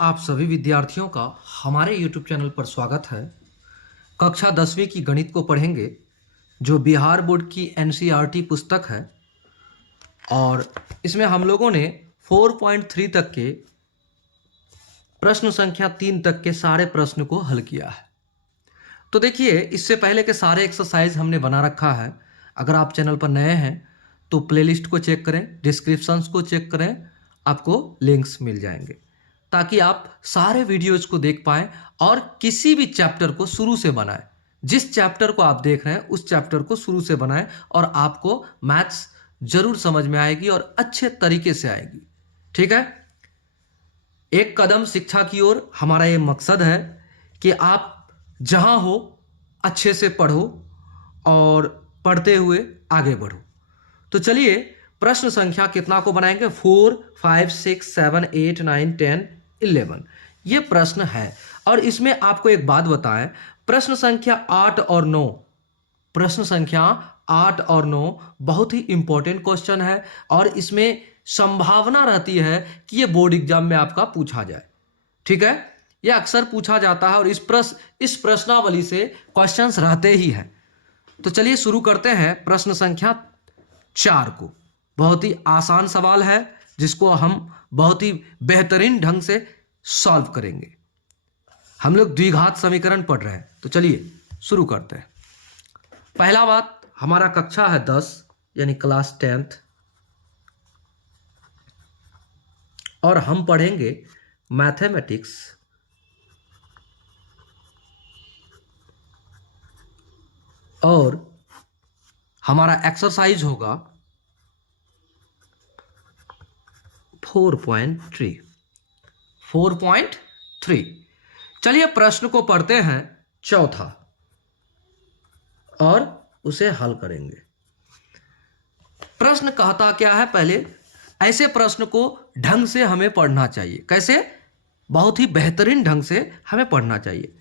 आप सभी विद्यार्थियों का हमारे YouTube चैनल पर स्वागत है। कक्षा 10वीं की गणित को पढ़ेंगे जो बिहार बोर्ड की NCERT पुस्तक है और इसमें हम लोगों ने 4.3 तक के प्रश्न संख्या 3 तक के सारे प्रश्न को हल किया है। तो देखिए, इससे पहले के सारे एक्सरसाइज हमने बना रखा है। अगर आप चैनल पर नए हैं तो प्लेलिस्ट को चेक करें, डिस्क्रिप्शंस को चेक करें, आपको लिंक्स मिल जाएंगे ताकि आप सारे वीडियोज को देख पाएं और किसी भी चैप्टर को शुरू से बनाएं। जिस चैप्टर को आप देख रहे हैं उस चैप्टर को शुरू से बनाएं और आपको मैथ्स जरूर समझ में आएगी और अच्छे तरीके से आएगी। ठीक है, एक कदम शिक्षा की ओर हमारा ये मकसद है कि आप जहां हो अच्छे से पढ़ो और पढ़ते हुए आगे बढ़ो। तो चलिए प्रश्न संख्या कितना को बनाएंगे? 4, 5, 6, 7, 8, 9, 10, 11 ये प्रश्न है। और इसमें आपको एक बात बताएं, प्रश्न संख्या 8 और 9, प्रश्न संख्या 8 और 9 बहुत ही इंपॉर्टेंट क्वेश्चन है और इसमें संभावना रहती है कि ये बोर्ड एग्जाम में आपका पूछा जाए। ठीक है, ये अक्सर पूछा जाता है और इस प्रश्नावली से क्वेश्चंस रहते ही हैं। तो चलिए शुरू करते हैं प्रश्न संख्या 4 को। बहुत ही आसान सवाल है जिसको हम बहुत ही बेहतरीन ढंग से सॉल्व करेंगे। हम लोग द्विघात समीकरण पढ़ रहे हैं, तो चलिए शुरू करते हैं। पहला बात, हमारा कक्षा है 10 यानी क्लास 10th और हम पढ़ेंगे मैथमेटिक्स और हमारा एक्सरसाइज होगा 4.3। चलिए प्रश्न को पढ़ते हैं चौथा और उसे हल करेंगे। प्रश्न कहता क्या है? पहले ऐसे प्रश्न को ढंग से हमें पढ़ना चाहिए। कैसे? बहुत ही बेहतरीन ढंग से हमें पढ़ना चाहिए।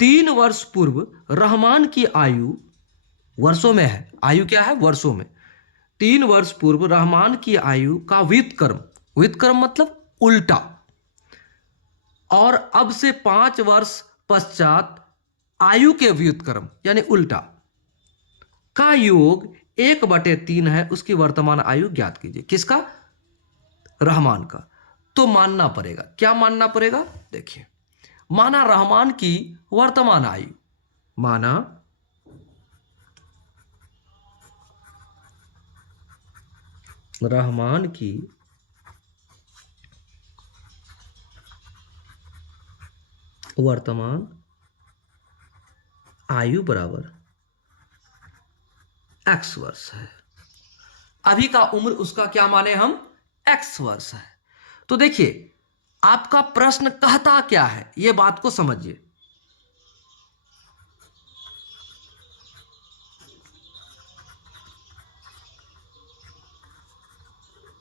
3 वर्ष पूर्व रहमान की आयु वर्षों में है। आयु क्या है? वर्षों में। 3 वर्ष पूर्व रहमान की आयु का व्युत्क्रम मतलब उल्टा, और अब से 5 वर्ष पश्चात आयु के व्युत्क्रम यानी उल्टा का योग 1/3 है। उसकी वर्तमान आयु ज्ञात कीजिए। किसका? रहमान का। तो मानना पड़ेगा। क्या मानना पड़ेगा? देखिए, माना रहमान की वर्तमान आयु, माना रहमान की वर्तमान आयु बराबर x वर्ष है। अभी का उम्र उसका क्या माने हम? x वर्ष है। तो देखिए, आपका प्रश्न कहता क्या है, यह बात को समझिए।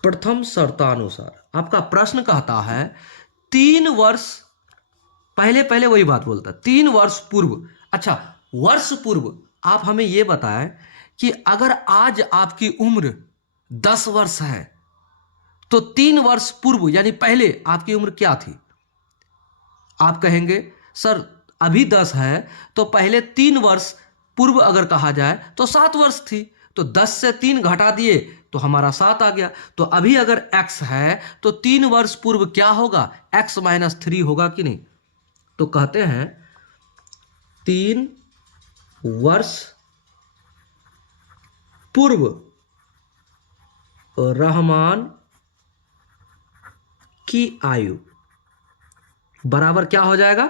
प्रथम शर्तानुसार आपका प्रश्न कहता है 3 वर्ष पहले वही बात बोलता है, 3 वर्ष पूर्व। अच्छा, वर्ष पूर्व आप हमें यह बताएं कि अगर आज आपकी उम्र 10 वर्ष है तो 3 वर्ष पूर्व यानी पहले आपकी उम्र क्या थी? आप कहेंगे सर अभी 10 है तो पहले 3 वर्ष पूर्व अगर कहा जाए तो 7 वर्ष थी, तो 10 से 3 घटा दिए तो हमारा 7 आ गया। तो अभी अगर x है तो 3 वर्ष पूर्व क्या होगा? x - 3 होगा कि नहीं? तो कहते हैं 3 वर्ष पूर्व रहमान की आयु बराबर क्या हो जाएगा?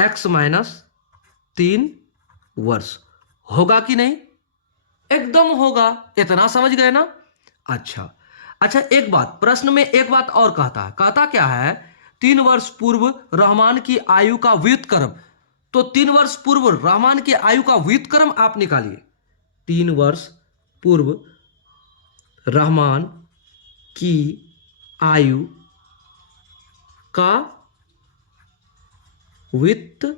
x - 3 वर्ष। होगा कि नहीं? एकदम होगा। इतना समझ गए ना? अच्छा, एक बात, प्रश्न में एक बात और कहता क्या है? 3 वर्ष पूर्व रहमान की आयु का व्युत्क्रम। तो 3 वर्ष पूर्व रहमान की आयु का व्युत्क्रम आप निकालिए। 3 वर्ष पूर्व रहमान की आयु का व्युत्क्रम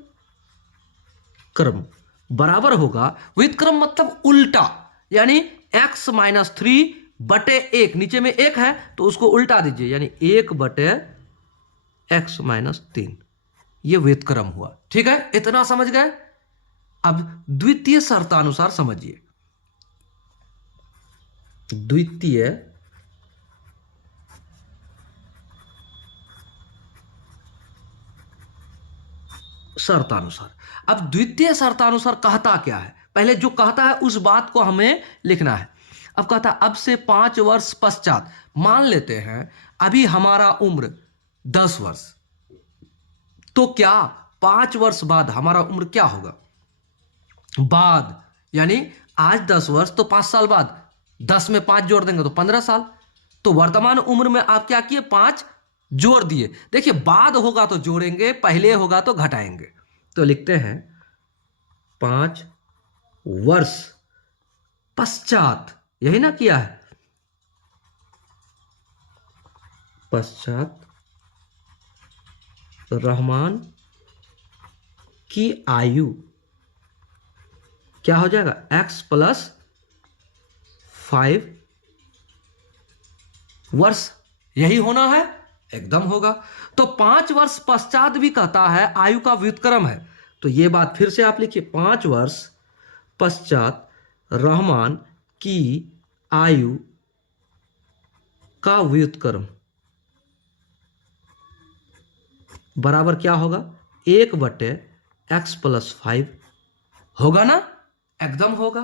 बराबर होगा, व्युत्क्रम मतलब उल्टा, यानी x - 3 बटे 1, नीचे में 1 है तो उसको उल्टा दीजिए, यानी 1 बटे x माइनस 3, ये व्युत्क्रम हुआ। ठीक है, इतना समझ गए। अब द्वितीय शर्तानुसार समझिए। द्वितीय शर्तानुसार, अब द्वितीय शर्तानुसार कहता क्या है, पहले जो कहता है उस बात को हमें लिखना है। अब कहता है अब से 5 वर्ष पश्चात, मान लेते हैं अभी हमारा उम्र 10 वर्ष, तो क्या 5 वर्ष बाद हमारा उम्र क्या होगा, बाद, यानी आज 10 वर्ष तो 5 साल बाद 10 में 5 जोड़ देंगे तो 15 साल। तो वर्तमान उम्र में आप क्या किए, 5 जोड़ दिए। देखिए बाद होगा तो जोड़ेंगे, पहले होगा तो घटाएंगे। तो लिखते हैं 5 वर्ष पश्चात, यही ना किया है, पश्चात रहमान की आयु क्या हो जाएगा, x प्लस 5 वर्ष, यही होना है, एकदम होगा। तो 5 वर्ष पश्चात भी कहता है आयु का व्युत्क्रम है, तो ये बात फिर से आप लिखिए, 5 वर्ष पश्चात रहमान की आयु का व्युत्क्रम बराबर क्या होगा, 1 बटे x प्लस 5, होगा ना, एकदम होगा।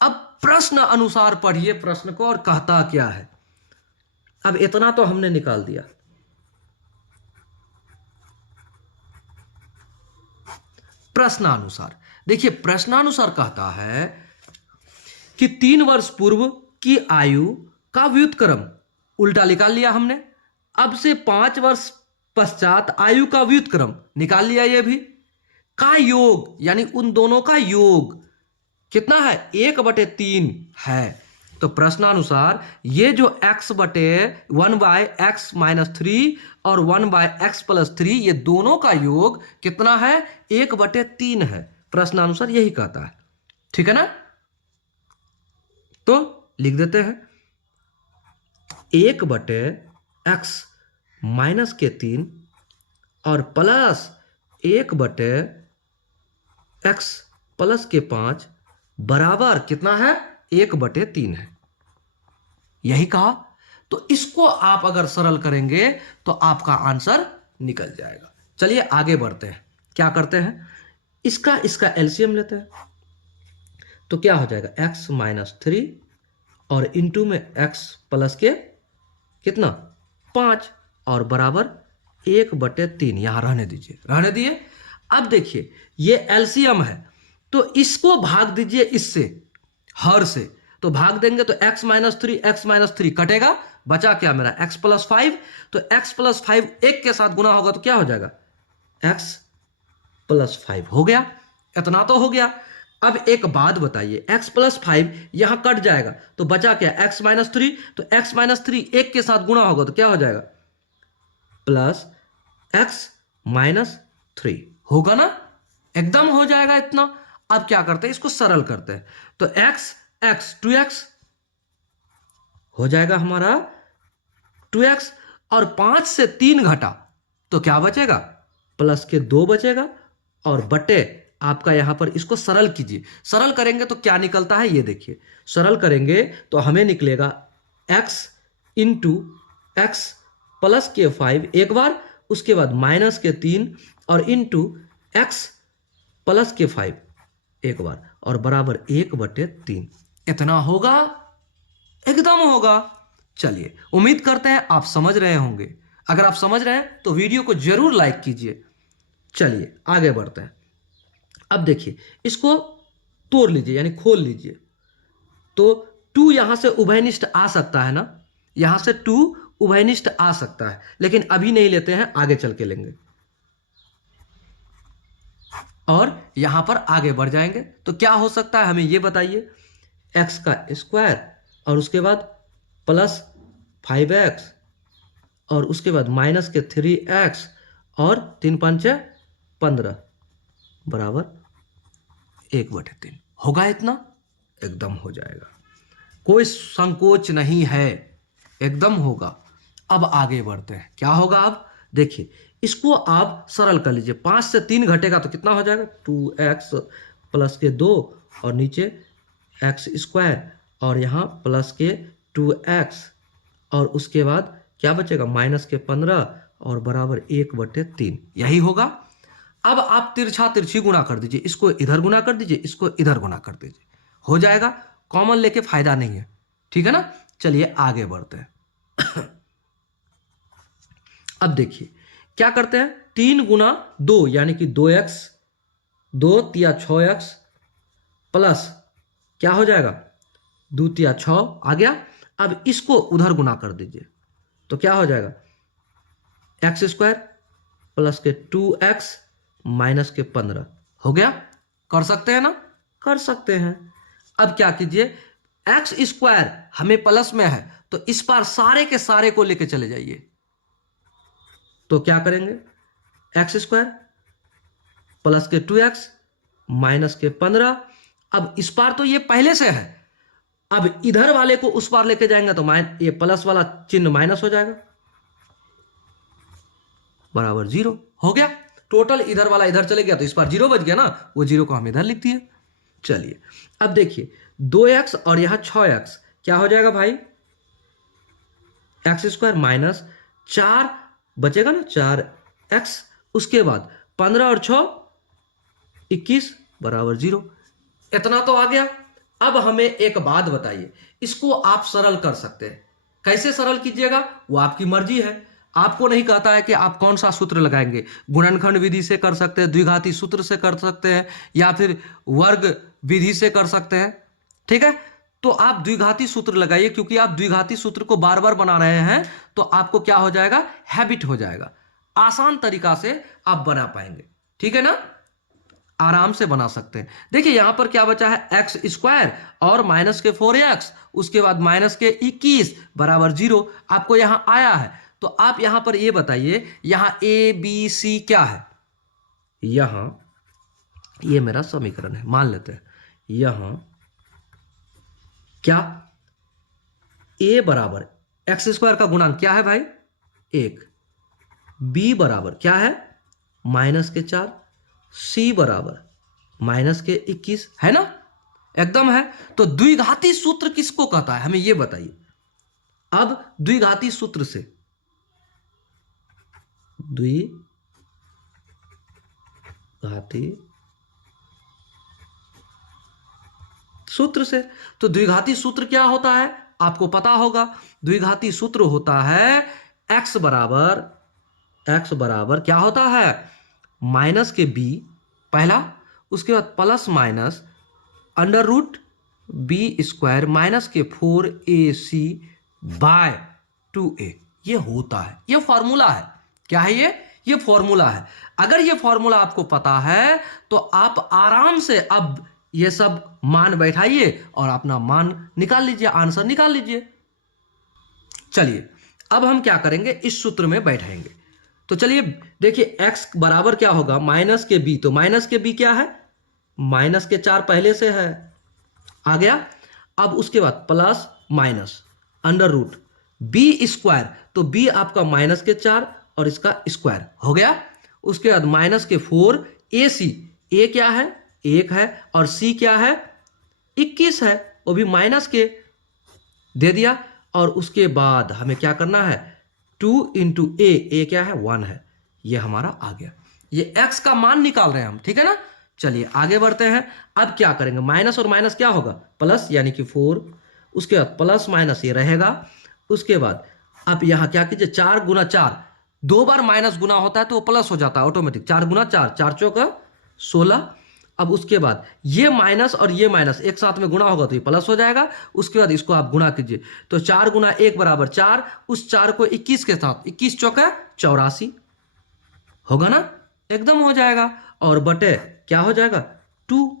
अब प्रश्न अनुसार पढ़िए प्रश्न को और कहता क्या है। अब इतना तो हमने निकाल दिया। प्रश्नानुसार देखिए, प्रश्नानुसार कहता है कि 3 वर्ष पूर्व की आयु का व्युत्क्रम, उल्टा निकाल लिया हमने। अब से 5 वर्ष पश्चात आयु का व्युत्क्रम निकाल लिया, ये भी का योग, यानी उन दोनों का योग कितना है, 1 बटे 3 है। तो प्रश्नानुसार ये जो x बटे 1 बाय एक्स माइनस 3 और 1 बाय एक्स प्लस 3, ये दोनों का योग कितना है, 1 बटे 3 है। प्रश्नानुसार यही कहता है, ठीक है ना। तो लिख देते हैं 1 बटे एक्स माइनस के 3 और प्लस 1 बटे एक्स प्लस के 5 बराबर कितना है, 1 बटे 3 है, यही कहा। तो इसको आप अगर सरल करेंगे तो आपका आंसर निकल जाएगा। चलिए आगे बढ़ते हैं, क्या करते हैं, इसका एलसीएम लेते हैं। तो क्या हो जाएगा, x माइनस 3 और इंटू में x प्लस के कितना 5 और बराबर 1 बटे 3, यहां रहने दीजिए, रहने दिए। अब देखिए ये एलसीएम है, तो इसको भाग दीजिए इससे, हर से, तो भाग देंगे तो x माइनस 3 कटेगा, बचा क्या मेरा x प्लस 5। तो x प्लस 5 1 के साथ गुना होगा तो क्या हो जाएगा, x प्लस 5 हो गया, इतना तो हो गया। अब एक बात बताइए, x प्लस 5 यहां कट जाएगा तो बचा क्या, x माइनस 3, तो x माइनस 3 1 के साथ गुना होगा तो क्या हो जाएगा, प्लस x माइनस 3 होगा ना, एकदम हो जाएगा इतना। अब क्या करते हैं, इसको सरल करते हैं। तो x 2x हो जाएगा हमारा 2x, और 5 से 3 घटा तो क्या बचेगा, प्लस के 2 बचेगा, और बटे आपका यहां पर, इसको सरल कीजिए, सरल करेंगे तो क्या निकलता है ये देखिए, सरल करेंगे तो हमें निकलेगा x इंटू एक्स प्लस के 5 एक बार, उसके बाद माइनस के 3 और इंटू एक्स प्लस के 5 एक बार, और बराबर 1 बटे 3, इतना होगा, एकदम होगा। चलिए उम्मीद करते हैं आप समझ रहे होंगे। अगर आप समझ रहे हैं तो वीडियो को जरूर लाइक कीजिए। चलिए आगे बढ़ते हैं। अब देखिए इसको तोड़ लीजिए, यानी खोल लीजिए। तो 2 यहां से उभयनिष्ठ आ सकता है ना, यहां से 2 उभयनिष्ठ आ सकता है, लेकिन अभी नहीं लेते हैं, आगे चल के लेंगे, और यहां पर आगे बढ़ जाएंगे। तो क्या हो सकता है हमें ये बताइए, x का स्क्वायर और उसके बाद प्लस 5x और उसके बाद माइनस के 3x और 3 5 15 बराबर 1 बटे 3 होगा, इतना एकदम हो जाएगा। कोई संकोच नहीं है, एकदम होगा। अब आगे बढ़ते हैं, क्या होगा अब देखिए, इसको आप सरल कर लीजिए। 5 से 3 घटेगा तो कितना हो जाएगा, 2x प्लस के 2 और नीचे एक्स स्क्वायर और यहाँ प्लस के 2x और उसके बाद क्या बचेगा, माइनस के 15 और बराबर 1/3, यही होगा। अब आप तिरछा तिरछी गुणा कर दीजिए, इसको इधर गुणा कर दीजिए, इसको इधर गुणा कर दीजिए, हो जाएगा। कॉमन लेके फायदा नहीं है, ठीक है ना। चलिए आगे बढ़ते हैं। अब देखिए क्या करते हैं, 3 गुना 2 यानी कि 2x, 2 तिया 6x प्लस क्या हो जाएगा, 2 तिया 6 आ गया। अब इसको उधर गुना कर दीजिए तो क्या हो जाएगा, एक्स स्क्वायर प्लस के 2x माइनस के 15 हो गया। कर सकते हैं ना, कर सकते हैं। अब क्या कीजिए, एक्स स्क्वायर हमें प्लस में है तो इस बार सारे के सारे को लेके चले जाइए, तो क्या करेंगे, एक्स स्क्वायर प्लस के 2x माइनस के 15। अब इस बार तो ये पहले से है, अब इधर वाले को उस पार लेके जाएंगे तो ये प्लस वाला चिन्ह माइनस हो जाएगा, बराबर 0 हो गया। टोटल इधर वाला इधर चले गया तो इस बार 0 बच गया ना, वो 0 को हम इधर लिख दिए। चलिए अब देखिए 2x और यहां 6x क्या हो जाएगा भाई, एक्स स्क्वायर माइनस 4 बचेगा ना, 4x, उसके बाद 15 और 6 21 बराबर 0। इतना तो आ गया। अब हमें एक बात बताइए, इसको आप सरल कर सकते हैं, कैसे सरल कीजिएगा वो आपकी मर्जी है। आपको नहीं कहता है कि आप कौन सा सूत्र लगाएंगे, गुणनखंड विधि से कर सकते हैं, द्विघाती सूत्र से कर सकते हैं, या फिर वर्ग विधि से कर सकते हैं, ठीक है। तो आप द्विघाती सूत्र लगाइए, क्योंकि आप द्विघाती सूत्र को बार बार बना रहे हैं तो आपको क्या हो जाएगा, हैबिट हो जाएगा, आसान तरीका से आप बना पाएंगे, ठीक है ना, आराम से बना सकते हैं। देखिए यहां पर क्या बचा है, एक्स स्क्वायर और माइनस के 4x, उसके बाद माइनस के 21 बराबर 0 आपको यहां आया है। तो आप यहां पर ये बताइए, यहां ए बी सी क्या है, यहां ये मेरा समीकरण है, मान लेते हैं यहां क्या, ए बराबर एक्स स्क्वायर का गुणांक क्या है भाई 1, बी बराबर क्या है माइनस के 4, सी बराबर माइनस के 21, है ना, एकदम है। तो द्विघाती सूत्र किसको कहता है हमें ये बताइए। अब द्विघाती सूत्र से, द्विघाती सूत्र से, तो द्विघाती सूत्र क्या होता है आपको पता होगा, द्विघाती सूत्र होता है x बराबर क्या होता है, माइनस के b पहला, उसके बाद plus minus under root b square minus के 4ac बाय 2a, ये होता है, ये फॉर्मूला है। क्या है ये फॉर्मूला है। अगर ये फॉर्मूला आपको पता है तो आप आराम से अब ये सब मान बैठाइए और अपना मान निकाल लीजिए, आंसर निकाल लीजिए। चलिए अब हम क्या करेंगे, इस सूत्र में बैठाएंगे। तो चलिए देखिए x बराबर क्या होगा, माइनस के b, तो माइनस के b क्या है, माइनस के 4 पहले से है, आ गया। अब उसके बाद plus minus under root b square, तो b आपका माइनस के 4 और इसका स्क्वायर हो गया। उसके बाद माइनस के 4ac, a क्या है 1 है और c क्या है 21 है, वो भी माइनस के दे दिया। और उसके बाद हमें क्या करना है, 2 इंटू ए क्या है 1 है, ये हमारा आ गया। ये x का मान निकाल रहे हैं हम, ठीक है ना। चलिए आगे बढ़ते हैं। अब क्या करेंगे, माइनस और माइनस क्या होगा, प्लस यानी कि 4, उसके बाद प्लस माइनस ये रहेगा। उसके बाद आप यहां क्या कीजिए, 4 गुना 4, 2 बार माइनस गुना होता है तो वो प्लस हो जाता है ऑटोमेटिक, 4 गुना 4, 4 चौका 16। अब उसके बाद ये माइनस और ये माइनस एक साथ में गुणा होगा तो ये प्लस हो जाएगा। उसके बाद इसको आप गुणा कीजिए, तो 4 गुना 1 बराबर 4, उस 4 को 21 के साथ, 21 चौका 84 होगा ना, एकदम हो जाएगा। और बटे क्या हो जाएगा 2।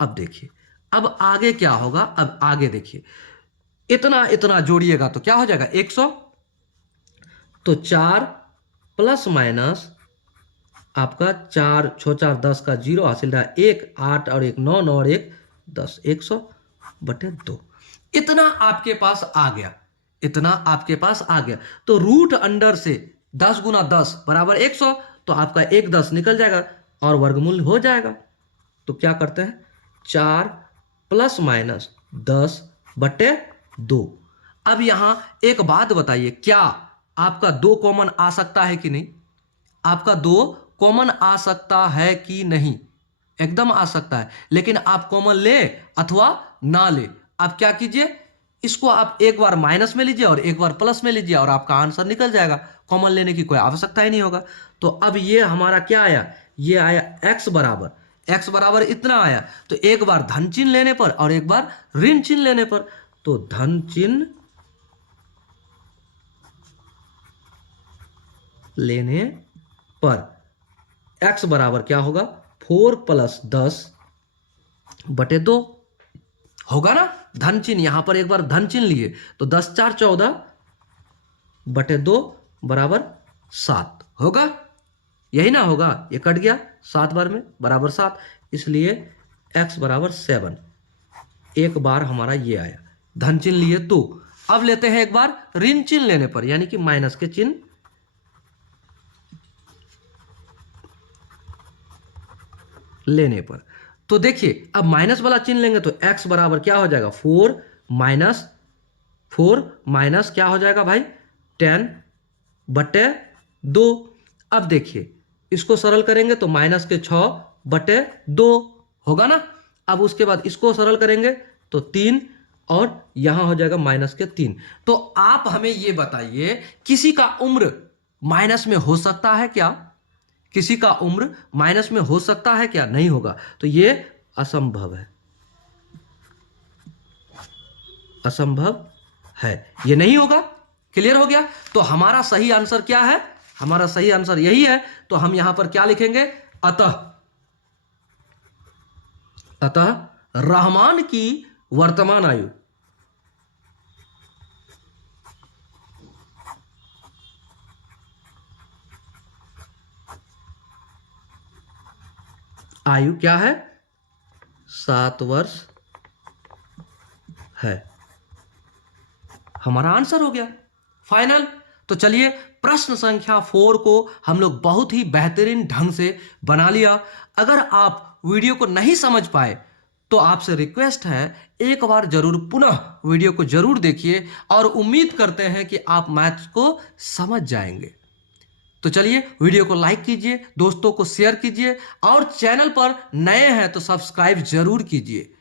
अब देखिए अब आगे क्या होगा, अब आगे देखिए, इतना इतना जोड़िएगा तो क्या हो जाएगा 100। तो 4 प्लस माइनस आपका 4 6 4 10 का 0 हासिल रहा 1, 8 और 1 9, 9 और 1 10, 100 बटे 2। इतना आपके पास आ गया, इतना आपके पास आ गया। तो रूट अंडर से 10 गुना 10 बराबर 100, तो आपका 1/10 निकल जाएगा और वर्गमूल हो जाएगा। तो क्या करते हैं, 4 प्लस माइनस 10/2। अब यहां एक बात बताइए, क्या आपका 2 कॉमन आ सकता है कि नहीं? आपका 2 कॉमन आ सकता है कि नहीं? एकदम आ सकता है, लेकिन आप कॉमन ले अथवा ना ले, आप क्या कीजिए, इसको आप एक बार माइनस में लीजिए और एक बार प्लस में लीजिए और आपका आंसर निकल जाएगा। कॉमन लेने की कोई आवश्यकता ही नहीं होगा। तो अब ये हमारा क्या आया, ये आया x बराबर इतना आया। तो एक बार धन चिन्ह लेने पर और एक बार ऋण चिन्ह लेने पर, तो धन चिन्ह लेने पर x बराबर क्या होगा, 4 प्लस 10/2 होगा ना। धन चिन्ह यहां पर एक बार धन चिन्ह लिए तो 10 4 14/2 बराबर 7 होगा, यही ना होगा। ये कट गया 7 बार में बराबर 7, इसलिए x बराबर 7। एक बार हमारा ये आया धन चिन्ह लिए। तो अब लेते हैं एक बार ऋण चिन्ह लेने पर, यानी कि माइनस के चिन्ह लेने पर। तो देखिए अब माइनस वाला चिन्ह लेंगे तो x बराबर क्या हो जाएगा, 4 माइनस क्या हो जाएगा भाई, 10/2। अब देखिए इसको सरल करेंगे तो माइनस के 6/2 होगा ना। अब उसके बाद इसको सरल करेंगे तो 3 और यहां हो जाएगा माइनस के 3। तो आप हमें ये बताइए, किसी का उम्र माइनस में हो सकता है क्या? किसी का उम्र माइनस में हो सकता है क्या? नहीं होगा। तो ये असंभव है, असंभव है, ये नहीं होगा। क्लियर हो गया। तो हमारा सही आंसर क्या है, हमारा सही आंसर यही है। तो हम यहां पर क्या लिखेंगे, अतः रहमान की वर्तमान आयु क्या है, 7 वर्ष है। हमारा आंसर हो गया फाइनल। तो चलिए प्रश्न संख्या 4 को हम लोग बहुत ही बेहतरीन ढंग से बना लिया। अगर आप वीडियो को नहीं समझ पाए तो आपसे रिक्वेस्ट है, एक बार जरूर पुनः वीडियो को जरूर देखिए और उम्मीद करते हैं कि आप मैथ्स को समझ जाएंगे। तो चलिए वीडियो को लाइक कीजिए, दोस्तों को शेयर कीजिए और चैनल पर नए हैं तो सब्सक्राइब जरूर कीजिए।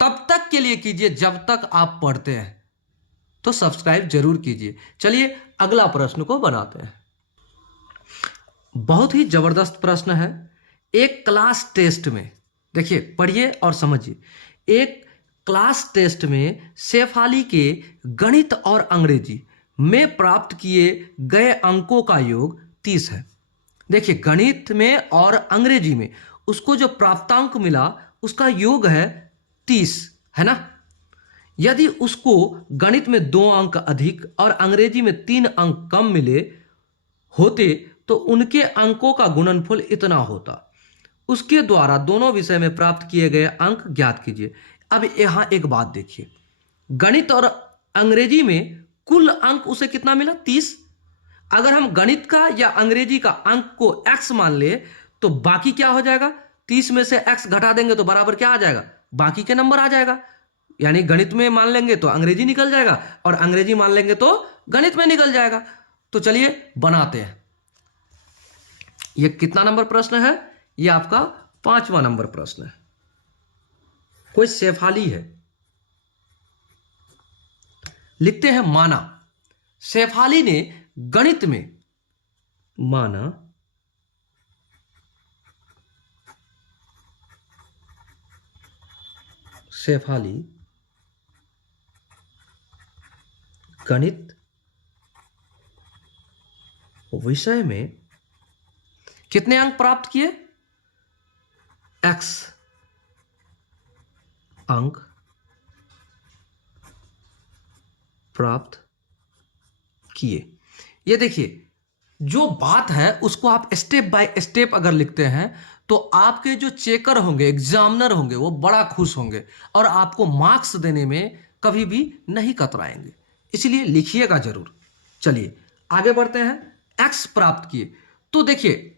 तब तक के लिए कीजिए जब तक आप पढ़ते हैं, तो सब्सक्राइब जरूर कीजिए। चलिए अगला प्रश्न को बनाते हैं। बहुत ही जबरदस्त प्रश्न है। एक क्लास टेस्ट में, देखिए पढ़िए और समझिए। एक क्लास टेस्ट में शेफाली के गणित और अंग्रेजी में प्राप्त किए गए अंकों का योग 30 है। देखिए गणित में और अंग्रेजी में उसको जो प्राप्तांक मिला उसका योग है 30, है ना। यदि उसको गणित में 2 अंक अधिक और अंग्रेजी में 3 अंक कम मिले होते तो उनके अंकों का गुणनफल इतना होता। उसके द्वारा दोनों विषय में प्राप्त किए गए अंक ज्ञात कीजिए। अब यहां एक बात देखिए, गणित और अंग्रेजी में कुल अंक उसे कितना मिला, 30। अगर हम गणित का या अंग्रेजी का अंक को x मान ले तो बाकी क्या हो जाएगा, 30 में से x घटा देंगे तो बराबर क्या आ जाएगा, बाकी के नंबर आ जाएगा। यानी गणित में मान लेंगे तो अंग्रेजी निकल जाएगा और अंग्रेजी मान लेंगे तो गणित में निकल जाएगा। तो चलिए बनाते हैं। ये कितना नंबर प्रश्न है, ये आपका 5वां नंबर प्रश्न है। कोई शेफाली है, लिखते हैं माना शेफाली ने गणित में, माना शेफाली गणित विषय में कितने अंक प्राप्त किए, x अंक प्राप्त किए। ये देखिए जो बात है उसको आप स्टेप बाय स्टेप अगर लिखते हैं तो आपके जो चेकर होंगे, एग्जामिनर होंगे, वो बड़ा खुश होंगे और आपको मार्क्स देने में कभी भी नहीं कतराएंगे, इसलिए लिखिएगा जरूर। चलिए आगे बढ़ते हैं। x प्राप्त किए तो देखिए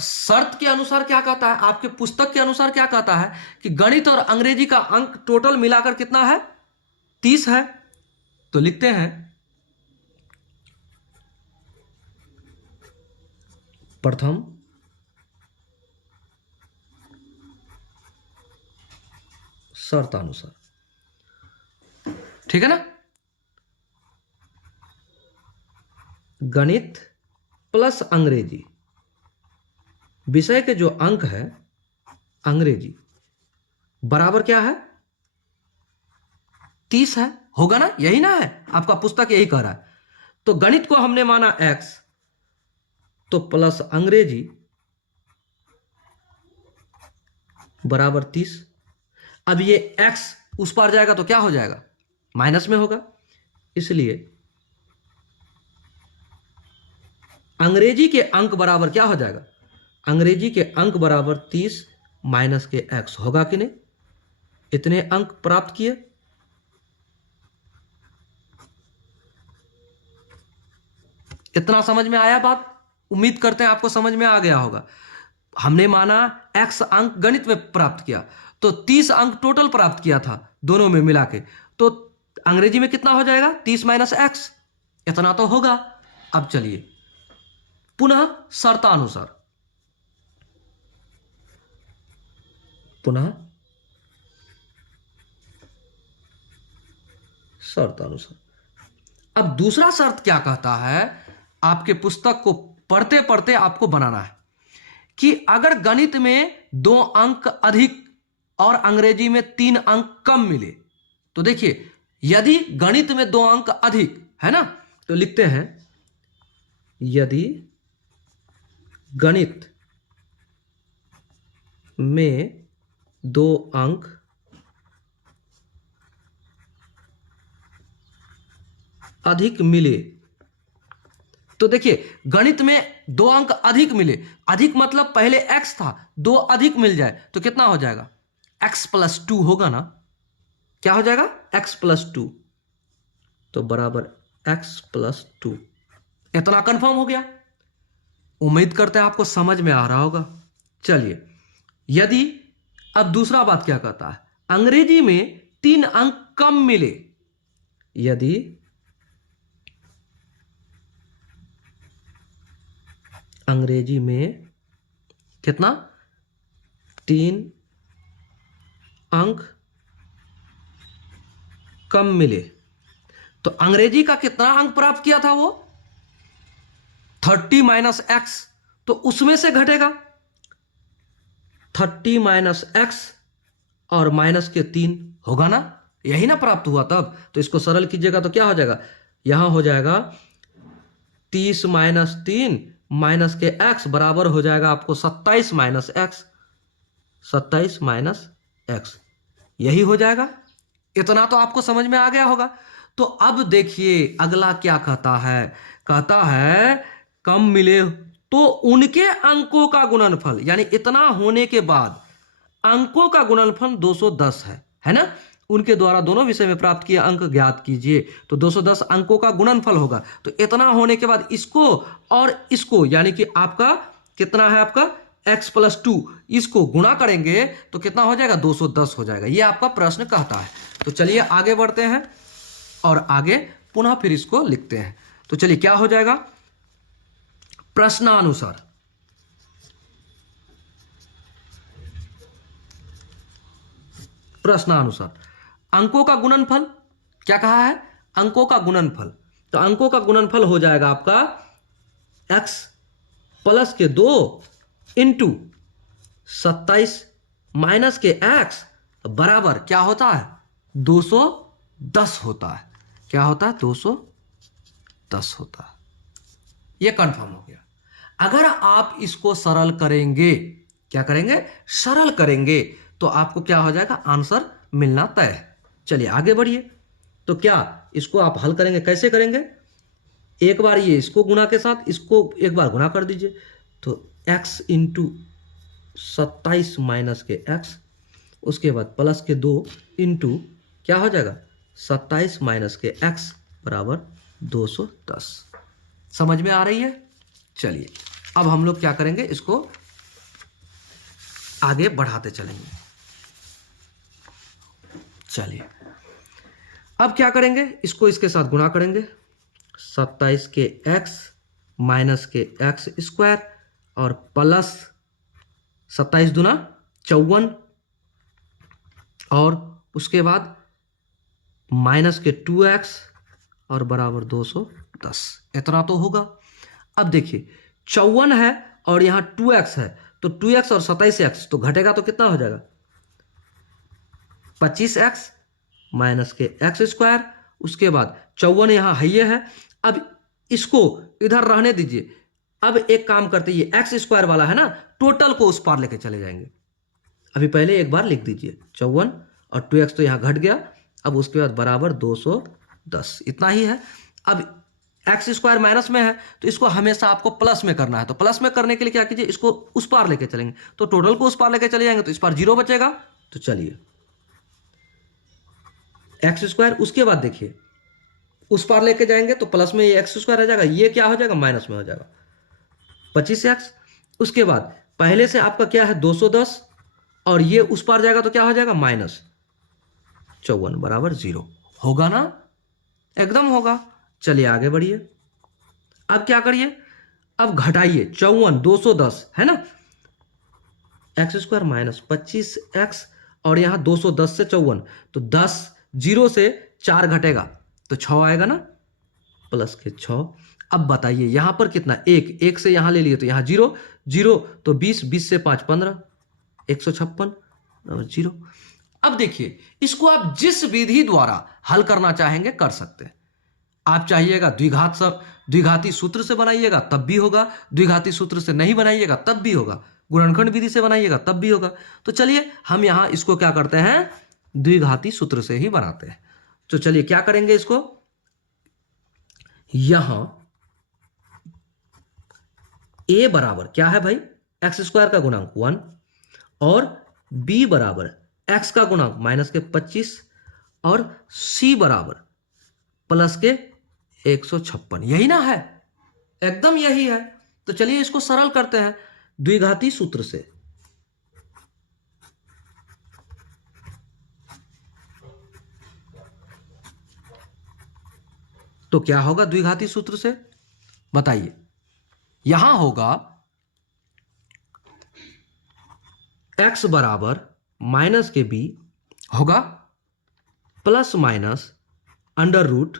शर्त के अनुसार क्या कहता है, आपके पुस्तक के अनुसार क्या कहता है कि गणित और अंग्रेजी का अंक टोटल मिलाकर कितना है, 30 है। तो लिखते हैं प्रथम शर्तानुसार, ठीक है ना। गणित प्लस अंग्रेजी, विषय के जो अंक है अंग्रेजी बराबर क्या है, 30 है, होगा ना, यही ना है, आपका पुस्तक यही कह रहा है। तो गणित को हमने माना x, तो प्लस अंग्रेजी बराबर 30। अब ये x उस पार जाएगा तो क्या हो जाएगा, माइनस में होगा, इसलिए अंग्रेजी के अंक बराबर क्या हो जाएगा, अंग्रेजी के अंक बराबर 30 माइनस के x होगा कि नहीं। इतने अंक प्राप्त किए। इतना समझ में आया बात, उम्मीद करते हैं आपको समझ में आ गया होगा। हमने माना x अंक गणित में प्राप्त किया, तो 30 अंक टोटल प्राप्त किया था दोनों में मिला के, तो अंग्रेजी में कितना हो जाएगा, 30 माइनस x, इतना तो होगा। अब चलिए पुनः शर्तानुसार, पुनः शर्तानुसार। अब दूसरा शर्त क्या कहता है, आपके पुस्तक को पढ़ते पढ़ते आपको बनाना है कि अगर गणित में 2 अंक अधिक और अंग्रेजी में 3 अंक कम मिले, तो देखिए यदि गणित में 2 अंक अधिक है ना, तो लिखते हैं यदि गणित में 2 अंक अधिक मिले, तो देखिए गणित में 2 अंक अधिक मिले, अधिक मतलब पहले x था, 2 अधिक मिल जाए तो कितना हो जाएगा, x प्लस 2 होगा ना, क्या हो जाएगा, x प्लस 2, तो बराबर x प्लस 2। इतना कंफर्म हो गया, उम्मीद करते हैं आपको समझ में आ रहा होगा। चलिए यदि अब दूसरा बात क्या कहता है, अंग्रेजी में 3 अंक कम मिले, यदि अंग्रेजी में कितना, 3 अंक कम मिले, तो अंग्रेजी का कितना अंक प्राप्त किया था वो, 30 माइनस x, तो उसमें से घटेगा 30 माइनस x और माइनस के 3 होगा ना, यही ना प्राप्त हुआ तब। तो इसको सरल कीजिएगा तो क्या हो जाएगा, यहां हो जाएगा 30 माइनस 3 माइनस के x बराबर हो जाएगा आपको 27 माइनस x, 27 माइनस x, यही हो जाएगा। इतना तो आपको समझ में आ गया होगा। तो अब देखिए अगला क्या कहता है, कहता है कम मिले तो उनके अंकों का गुणनफल, यानी इतना होने के बाद अंकों का गुणनफल 210 है ना, उनके द्वारा दोनों विषय में प्राप्त किए अंक ज्ञात कीजिए। तो 210 अंकों का गुणनफल होगा, तो इतना होने के बाद इसको और इसको, यानी कि आपका कितना है, आपका x प्लस 2, इसको गुणा करेंगे तो कितना हो जाएगा, 210 हो जाएगा। ये आपका प्रश्न कहता है। तो चलिए आगे बढ़ते हैं और आगे पुनः फिर इसको लिखते हैं। तो चलिए क्या हो जाएगा, प्रश्नानुसार, प्रश्नानुसार अंकों का गुणनफल क्या कहा है, अंकों का गुणनफल, तो अंकों का गुणनफल हो जाएगा आपका x प्लस के 2 इंटू 27 माइनस के x बराबर क्या होता है, 210 होता है। क्या होता है, 210 होता है। यह कंफर्म हो गया। अगर आप इसको सरल करेंगे, क्या करेंगे, सरल करेंगे, तो आपको क्या हो जाएगा, आंसर मिलना तय है। चलिए आगे बढ़िए। तो क्या इसको आप हल करेंगे, कैसे करेंगे, एक बार ये इसको गुणा के साथ इसको एक बार गुणा कर दीजिए, तो x इंटू 27 माइनस के x, उसके बाद प्लस के 2 इंटू क्या हो जाएगा 27 माइनस के x बराबर 210। समझ में आ रही है? चलिए अब हम लोग क्या करेंगे, इसको आगे बढ़ाते चलेंगे। चलिए अब क्या करेंगे, इसको इसके साथ गुणा करेंगे। 27 के x माइनस के x स्क्वायर और प्लस 27 दूना 54 और उसके बाद माइनस के 2x और बराबर 210। इतना तो होगा। अब देखिए 54 है और यहाँ 2x है, तो 2x और 27x तो घटेगा तो कितना हो जाएगा, 25x माइनस के x स्क्वायर। उसके बाद 54 यहाँ है। अब इसको इधर रहने दीजिए। अब एक काम करते, ये x स्क्वायर वाला है ना, टोटल को उस पार लेके चले जाएंगे। अभी पहले एक बार लिख दीजिए 54 और 2x तो यहाँ घट गया। अब उसके बाद बराबर 210, इतना ही है। अब एक्स स्क्वायर माइनस में है तो इसको हमेशा आपको प्लस में करना है, तो प्लस में करने के लिए क्या कीजिए, इसको उस पार लेके चलेंगे, तो टोटल को उस पार लेके चले जाएंगे तो इस पार 0 बचेगा। तो चलिए एक्स स्क्वायर, उसके बाद देखिए उस पार लेके जाएंगे तो प्लस में ये एक्स स्क्वायर आ जाएगा, ये क्या हो जाएगा, माइनस में हो जाएगा 25x। उसके बाद पहले से आपका क्या है 210 और ये उस पार जाएगा तो क्या हो जाएगा, माइनस 54 बराबर 0। होगा ना, एकदम होगा। चलिए आगे बढ़िए। अब क्या करिए, अब घटाइए 54 210 है ना, एक्स स्क्वायर माइनस 25x और यहां 210 से 54 तो 10, 0 से 4 घटेगा तो 6 आएगा ना, प्लस के 6। अब बताइए यहां पर कितना, 1 से यहां ले लिए तो यहां 0, 0 तो 20, 20 से 5 15, 156 0। अब देखिए इसको आप जिस विधि द्वारा हल करना चाहेंगे कर सकते हैं। आप चाहिएगा द्विघाती सूत्र से बनाइएगा तब भी होगा, द्विघाती सूत्र से नहीं बनाइएगा तब भी होगा, गुणनखंड विधि से बनाइएगा तब भी होगा। तो चलिए हम यहां इसको क्या करते हैं, द्विघाती सूत्र से ही बनाते हैं। तो चलिए क्या करेंगे, इसको यहां a बराबर क्या है भाई, एक्स स्क्वायर का गुणांक 1 और b बराबर x का गुणांक माइनस के 25 और c बराबर प्लस के 156, यही ना है, एकदम यही है। तो चलिए इसको सरल करते हैं द्विघाती सूत्र से। तो क्या होगा द्विघाती सूत्र से, बताइए। यहां होगा x बराबर माइनस के b होगा plus minus under root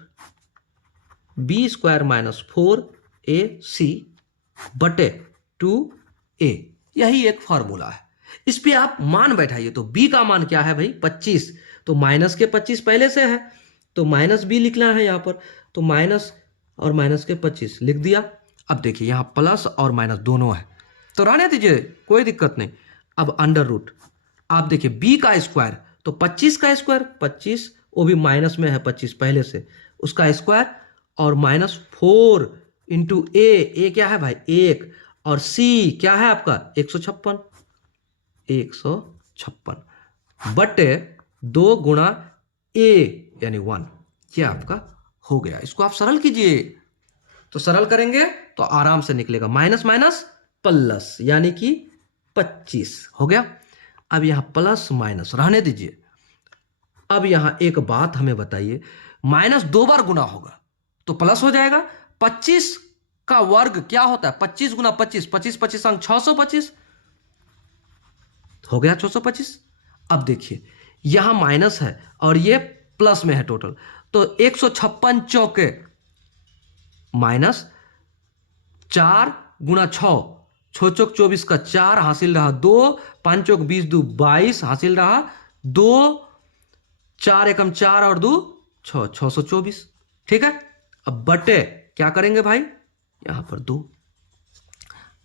b square minus 4ac बटे 2a, यही एक फॉर्मूला है। इस पे आप मान बैठाइए। तो b का मान क्या है भाई, 25, तो माइनस के 25 पहले से है तो माइनस b लिखना है यहां पर, तो माइनस और माइनस के 25 लिख दिया। अब देखिए यहां प्लस और माइनस दोनों है तो रहने दीजिए, कोई दिक्कत नहीं। अब अंडर रूट, आप देखिए b का स्क्वायर तो 25 का स्क्वायर 25, वो भी माइनस में है 25 पहले से, उसका स्क्वायर और माइनस 4 इंटू ए क्या है भाई 1 और c क्या है आपका 156 बटे 2 गुणा a यानी 1, ये आपका हो गया। इसको आप सरल कीजिए, तो सरल करेंगे तो आराम से निकलेगा, माइनस माइनस प्लस यानी कि 25 हो गया। अब यहां प्लस माइनस रहने दीजिए। अब यहां एक बात हमें बताइए, माइनस 2 बार गुना होगा तो प्लस हो जाएगा। 25 का वर्ग क्या होता है, 25 गुना 25, 25 25 अंक 625 हो गया 625। अब देखिए यहां माइनस है और ये प्लस में है टोटल, तो 156 चौके माइनस 4 गुना 6, 6 चौक 24 का 4 हासिल रहा 2, 5 चौक 20 2 22 हासिल रहा 2, 4 एकम 4 और 2 6, 624, ठीक है। अब बटे क्या करेंगे भाई, यहां पर 2।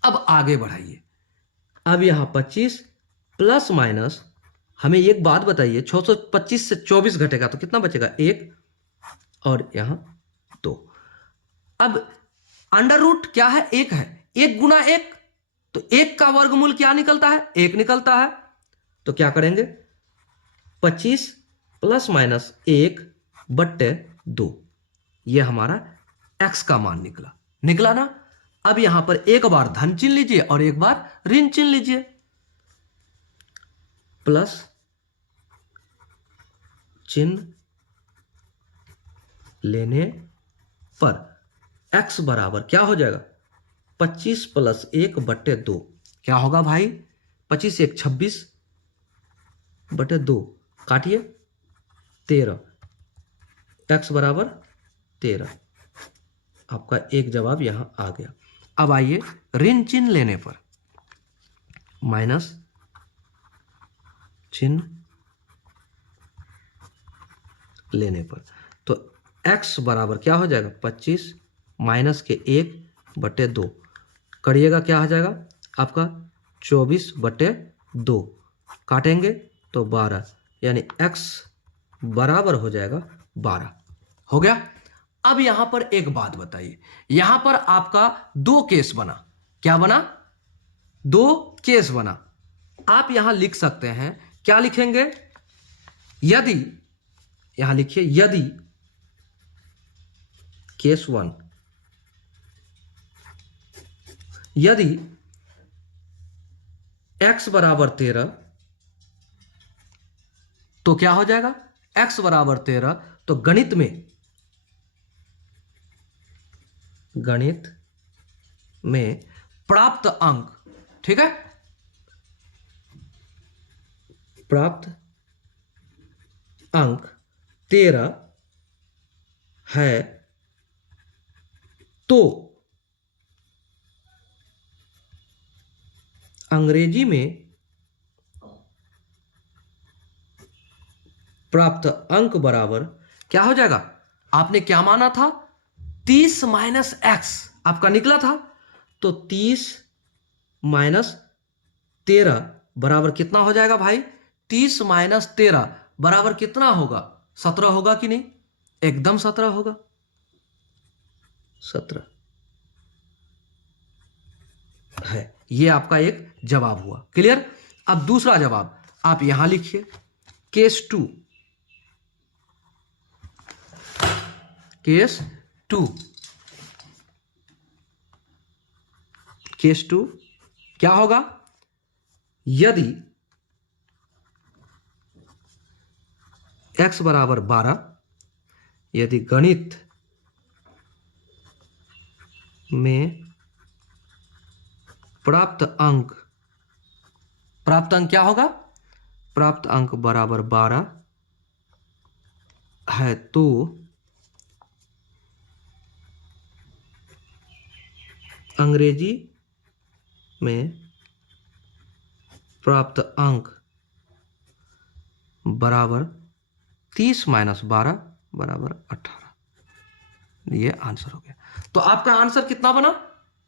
अब आगे बढ़ाइए। अब यहां 25 प्लस माइनस, हमें एक बात बताइए, 625 से 24 घटेगा तो कितना बचेगा 1 और यहां 2। अब अंडर रूट क्या है, 1 है, 1 गुना 1 तो 1 का वर्गमूल क्या निकलता है, 1 निकलता है। तो क्या करेंगे 25 प्लस माइनस 1 बट्टे 2, ये हमारा x का मान निकला ना। अब यहां पर एक बार धन चिन्ह लीजिए और एक बार ऋण चिन्ह लीजिए। प्लस चिन्ह लेने पर x बराबर क्या हो जाएगा, 25 + 1 बट्टे 2। क्या होगा भाई, 25 × 1 = 26 बटे 2, काटिए 13, x बराबर 13। आपका एक जवाब यहां आ गया। अब आइए ऋण चिन्ह लेने पर, माइनस चिन्ह लेने पर, तो x बराबर क्या हो जाएगा, 25 माइनस के 1 बटे 2, करिएगा क्या हो जाएगा आपका 24 बटे 2, काटेंगे तो 12, यानी x बराबर हो जाएगा 12। हो गया। अब यहां पर एक बात बताइए, यहां पर आपका 2 केस बना। क्या बना, 2 केस बना। आप यहां लिख सकते हैं, क्या लिखेंगे, यदि, यहां लिखिए यदि केस 1, यदि x बराबर 13, तो क्या हो जाएगा, x बराबर 13, तो गणित में प्राप्त अंक, ठीक है, प्राप्त अंक 13 है, तो अंग्रेजी में प्राप्त अंक बराबर क्या हो जाएगा, आपने क्या माना था, 30 माइनस एक्स आपका निकला था, तो 30 माइनस 13 बराबर कितना हो जाएगा भाई, 30 माइनस 13 बराबर कितना होगा, 17 होगा कि नहीं, एकदम 17 होगा, 17 है। ये आपका एक जवाब हुआ। क्लियर। अब दूसरा जवाब आप यहां लिखिए, केस 2, केस 2, केस 2 क्या होगा, यदि x बराबर 12, यदि गणित में प्राप्त अंक क्या होगा, प्राप्त अंक बराबर 12 है, तो अंग्रेजी में प्राप्त अंक बराबर 30 माइनस 12 बराबर 18। ये आंसर हो गया। तो आपका आंसर कितना बना,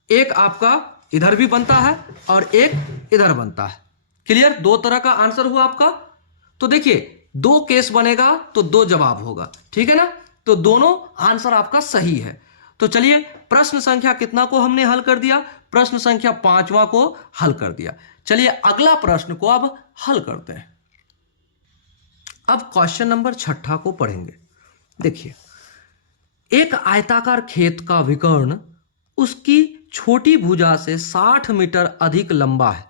एक आपका इधर भी बनता है और एक इधर बनता है। क्लियर, 2 तरह का आंसर हुआ आपका। तो देखिए 2 केस बनेगा तो 2 जवाब होगा, ठीक है ना, तो दोनों आंसर आपका सही है। तो चलिए प्रश्न संख्या कितना को हमने हल कर दिया, प्रश्न संख्या 5वां को हल कर दिया। चलिए अगला प्रश्न को अब हल करते हैं। अब क्वेश्चन नंबर 6 को पढ़ेंगे। देखिए, एक आयताकार खेत का विकर्ण उसकी छोटी भुजा से 60 मीटर अधिक लंबा है।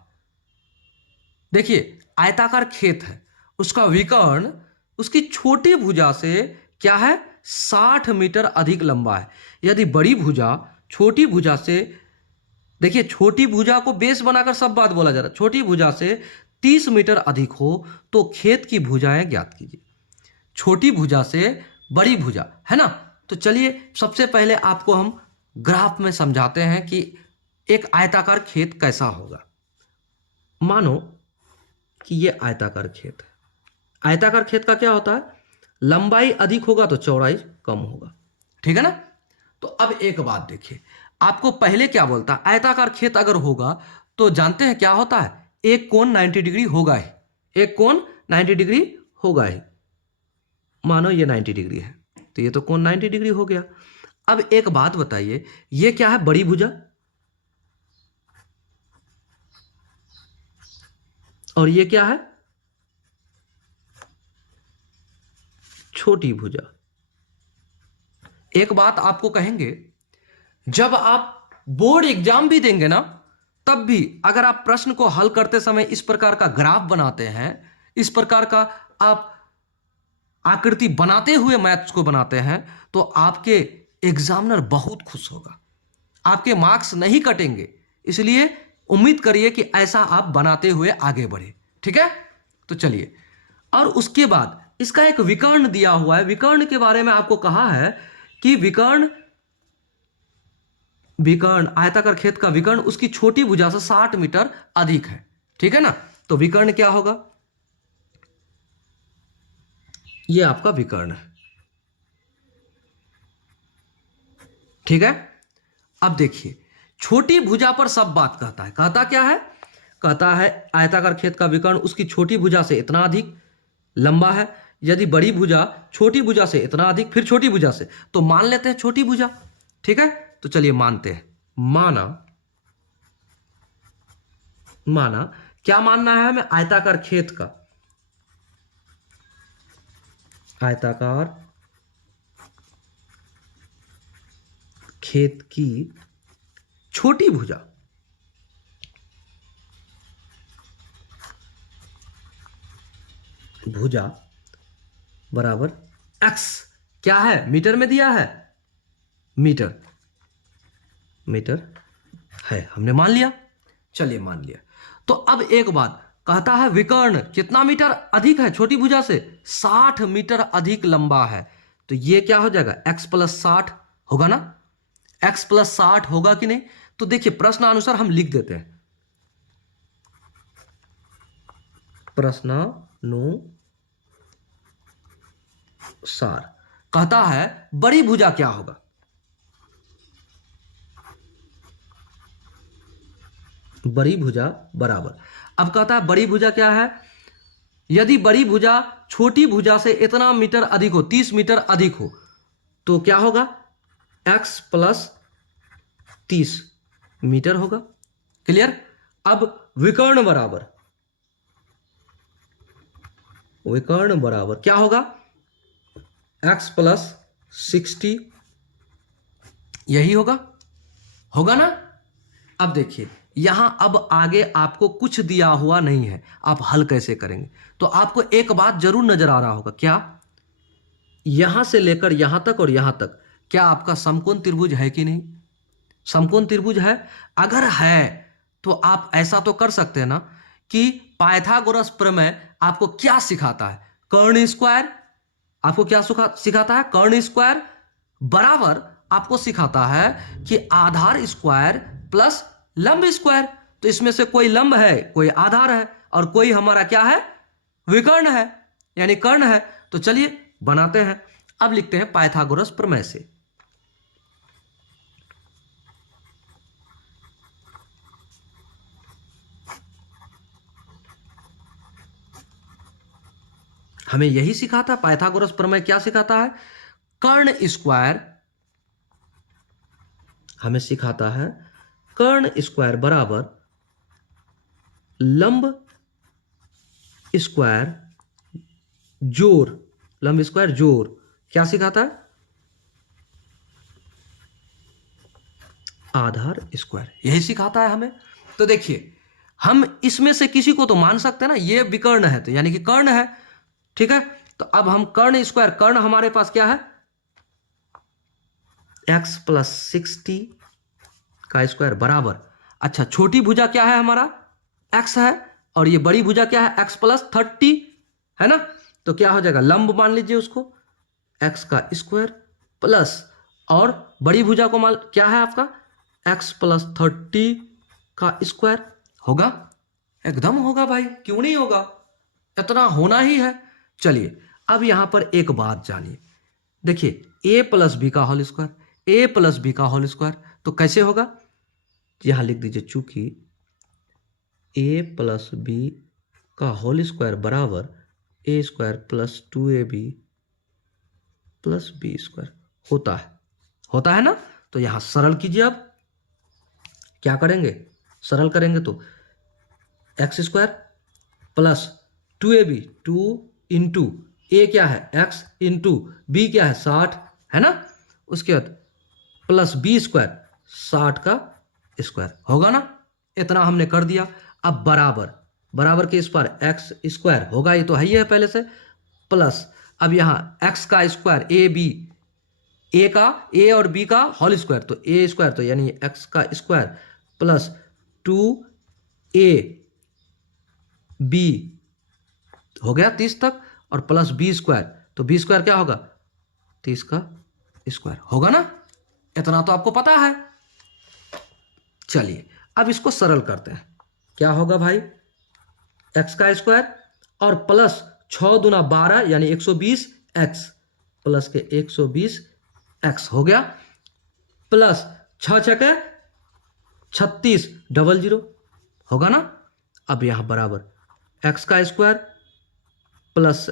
देखिए आयताकार खेत है, उसका विकर्ण उसकी छोटी भुजा से क्या है, 60 मीटर अधिक लंबा है। यदि बड़ी भुजा छोटी भुजा से, देखिए छोटी भुजा को बेस बनाकर सब बात बोला जा रहा है, छोटी भुजा से 30 मीटर अधिक हो तो खेत की भुजाएं ज्ञात कीजिए। छोटी भुजा से बड़ी भुजा है ना। तो चलिए सबसे पहले आपको हम ग्राफ में समझाते हैं कि एक आयताकार खेत कैसा होगा। मानो कि ये आयताकार खेत है। आयताकार खेत का क्या होता है, लंबाई अधिक होगा तो चौड़ाई कम होगा, ठीक है ना। तो अब एक बात देखिए, आपको पहले क्या बोलता है, आयताकार खेत अगर होगा तो जानते हैं क्या होता है, एक कोण 90 डिग्री होगा ही, एक कोण 90 डिग्री होगा ही। मानो ये 90 डिग्री है तो ये तो कोण 90 डिग्री हो गया। अब एक बात बताइए, ये क्या है, बड़ी भुजा और ये क्या है, छोटी भुजा। एक बात आपको कहेंगे, जब आप बोर्ड एग्जाम भी देंगे ना, तब भी अगर आप प्रश्न को हल करते समय इस प्रकार का ग्राफ बनाते हैं, इस प्रकार का आप आकृति बनाते हुए मैथ्स को बनाते हैं, तो आपके एग्जामिनर बहुत खुश होगा, आपके मार्क्स नहीं कटेंगे। इसलिए उम्मीद करिए कि ऐसा आप बनाते हुए आगे बढ़े, ठीक है। तो चलिए, और उसके बाद इसका एक विकर्ण दिया हुआ है। विकर्ण के बारे में आपको कहा है कि विकर्ण आयताकार खेत का विकर्ण उसकी छोटी भुजा से 60 मीटर अधिक है, ठीक है ना। तो विकर्ण क्या होगा, ये आपका विकर्ण है, ठीक है। अब देखिए, छोटी भुजा पर सब बात कहता है। कहता क्या है, कहता है आयताकार खेत का विकर्ण उसकी छोटी भुजा से इतना अधिक लंबा है। यदि बड़ी भुजा छोटी भुजा से इतना अधिक, फिर छोटी भुजा से, तो मान लेते हैं छोटी भुजा, ठीक है। तो चलिए मानते हैं, माना क्या मानना है हमें, आयताकार खेत का, आयताकार खेत की छोटी भुजा बराबर x, क्या है, मीटर में दिया है, मीटर है, हमने मान लिया। चलिए मान लिया। तो अब एक बात कहता है, विकर्ण कितना मीटर अधिक है छोटी भुजा से, 60 मीटर अधिक लंबा है। तो ये क्या हो जाएगा, x प्लस 60 होगा ना, x प्लस 60 होगा कि नहीं। तो देखिए प्रश्नानुसार हम लिख देते हैं, प्रश्नानुसार कहता है बड़ी भुजा क्या होगा, बड़ी भुजा बराबर, अब कहता है बड़ी भुजा क्या है, यदि बड़ी भुजा छोटी भुजा से इतना मीटर अधिक हो, 30 मीटर अधिक हो, तो क्या होगा, x प्लस 30 मीटर होगा। क्लियर। अब विकर्ण बराबर क्या होगा, x प्लस 60, यही होगा ना। अब देखिए यहां अब आगे आपको कुछ दिया हुआ नहीं है, आप हल कैसे करेंगे। तो आपको एक बात जरूर नजर आ रहा होगा, क्या, यहां से लेकर यहां तक और यहां तक क्या आपका समकोण त्रिभुज है कि नहीं, समकोण त्रिभुज है। अगर है तो आप ऐसा तो कर सकते हैं ना कि पाइथागोरस प्रमेय आपको क्या सिखाता है, कर्ण स्क्वायर, आपको क्या सिखाता है, कर्ण स्क्वायर बराबर आपको सिखाता है कि आधार स्क्वायर प्लस लंब स्क्वायर। तो इसमें से कोई लंब है, कोई आधार है, और कोई हमारा क्या है, विकर्ण है, यानी कर्ण है। तो चलिए बनाते हैं। अब लिखते हैं पाइथागोरस प्रमेय से, हमें यही सिखाता, पाइथागोरस प्रमेय क्या सिखाता है, कर्ण स्क्वायर, हमें सिखाता है कर्ण स्क्वायर बराबर लंब स्क्वायर जोड़, लंब स्क्वायर जोड़, क्या सिखाता है, आधार स्क्वायर, यही सिखाता है हमें। तो देखिए हम इसमें से किसी को तो मान सकते हैं ना, ये विकर्ण है तो यानी कि कर्ण है, ठीक है। तो अब हम कर्ण स्क्वायर, कर्ण हमारे पास क्या है, x प्लस 60 का स्क्वायर बराबर, अच्छा छोटी भुजा क्या है हमारा, x है, और ये बड़ी भुजा क्या है, x प्लस 30 है ना। तो क्या हो जाएगा, लंब मान लीजिए उसको, x का स्क्वायर प्लस, और बड़ी भुजा को मान क्या है आपका, x प्लस 30 का स्क्वायर होगा, एकदम होगा भाई, क्यों नहीं होगा, इतना होना ही है। चलिए अब यहां पर एक बात जानिए, देखिए a प्लस बी का whole square, a plus b का होल स्क्वायर, तो कैसे होगा, यहां लिख दीजिए, चूंकि a प्लस बी का होल स्क्वायर बराबर a square plus 2ab plus b square होता है ना। तो यहां सरल कीजिए, अब क्या करेंगे, सरल करेंगे तो x square plus 2ab, 2 into a क्या है x इंटू बी क्या है 60 है ना, उसके बाद प्लस बी स्क्वायर 60 का स्क्वायर होगा ना। इतना हमने कर दिया। अब बराबर, बराबर के इस पर एक्स स्क्वायर होगा, ये तो है ही है पहले से, प्लस अब यहाँ एक्स का स्क्वायर ए बी, ए का ए और बी का होल स्क्वायर, तो ए स्क्वायर तो यानी एक्स का स्क्वायर प्लस 2 ए बी हो गया 30 तक, और प्लस बी स्क्वायर, तो बी स्क्वायर क्या होगा 30 का स्क्वायर होगा ना। इतना तो आपको पता है। चलिए अब इसको सरल करते हैं। क्या होगा भाई, एक्स का स्क्वायर और प्लस 6 दूना 12 यानी 120 एक्स, प्लस के 120 एक्स हो गया, प्लस 6 छके 36 00 होगा ना। अब यहां बराबर एक्स का स्क्वायर प्लस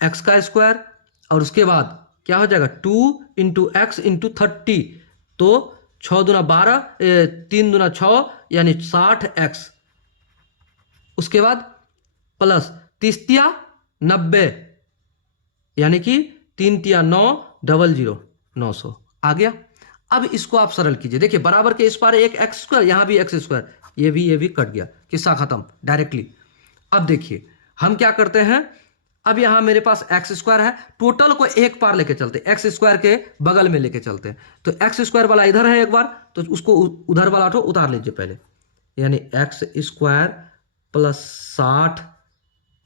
एक्स का स्क्वायर, और उसके बाद क्या हो जाएगा 2 इंटू एक्स इंटू 30, तो 6 दूना 12 3 दूना 6 यानी 60 एक्स, उसके बाद प्लस 30 तिया 90 यानी कि 3 तिया 9 00 900 आ गया। अब इसको आप सरल कीजिए। देखिए बराबर के इस पार एक एक्स स्क्वायर, यहां भी एक्स स्क्वायर, ये भी कट गया, किस्सा खत्म डायरेक्टली। अब देखिए हम क्या करते हैं, अब यहां मेरे पास एक्स स्क्वायर है, टोटल को एक पार लेके चलते, एक्स स्क्वायर के बगल में लेके चलते हैं, तो एक्स स्क्वायर वाला इधर है एक बार, तो उसको उधर वाला तो उतार लीजिए पहले, यानी एक्स स्क्वायर प्लस 60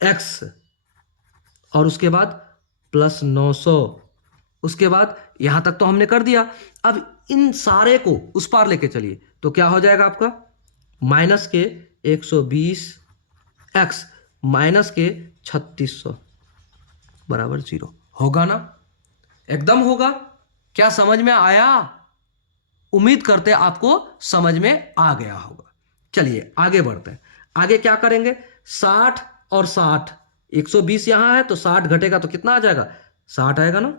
एक्स, और उसके बाद प्लस 900, उसके बाद यहां तक तो हमने कर दिया। अब इन सारे को उस पार लेके चलिए, तो क्या हो जाएगा आपका माइनस के 120 एक्स माइनस के 3600 बराबर 0 होगा ना, एकदम होगा। क्या समझ में आया? उम्मीद करते आपको समझ में आ गया होगा। चलिए आगे बढ़ते हैं। आगे क्या करेंगे, 60 और 60, 120 यहां है तो 60 घटेगा तो कितना आ जाएगा 60 आएगा ना,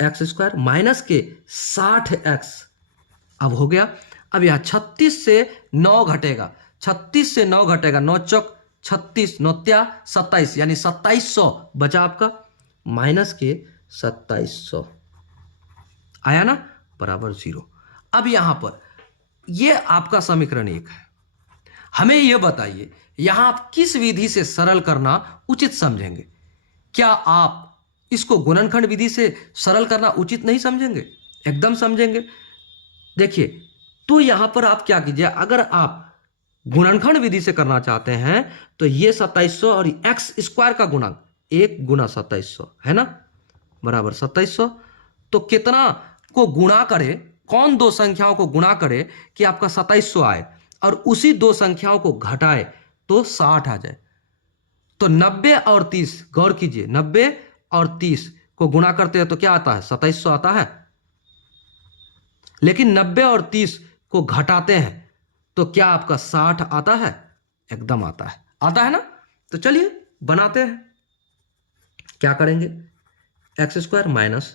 एक्स स्क्वायर माइनस के 60 एक्स, अब हो गया। अब यहां 36 से 9 घटेगा, 36 से 9 घटेगा, 9 चौक 36, 9 त्या 27 यानी 2700 बचा आपका, माइनस के 2700 आया ना, बराबर 0। अब यहां पर ये आपका समीकरण 1 है। हमें यह बताइए यहां आप किस विधि से सरल करना उचित समझेंगे? क्या आप इसको गुणनखंड विधि से सरल करना उचित नहीं समझेंगे? एकदम समझेंगे। देखिए तो यहां पर आप क्या कीजिए, अगर आप गुणनखंड विधि से करना चाहते हैं तो ये 2700 और एक्स स्क्वायर का गुणक 1 गुना 2700 है ना, बराबर 2700। तो कितना को गुणा करे, कौन दो संख्याओं को गुणा करे कि आपका 2700 आए, और उसी दो संख्याओं को घटाए तो 60 आ जाए। तो 90 और 30, गौर कीजिए, 90 और 30 को गुणा करते हैं तो क्या आता है 2700 आता है, लेकिन 90 और 30 को घटाते हैं तो क्या आपका 60 आता है? एकदम आता है, आता है ना। तो चलिए बनाते हैं। क्या करेंगे, एक्स स्क्वायर माइनस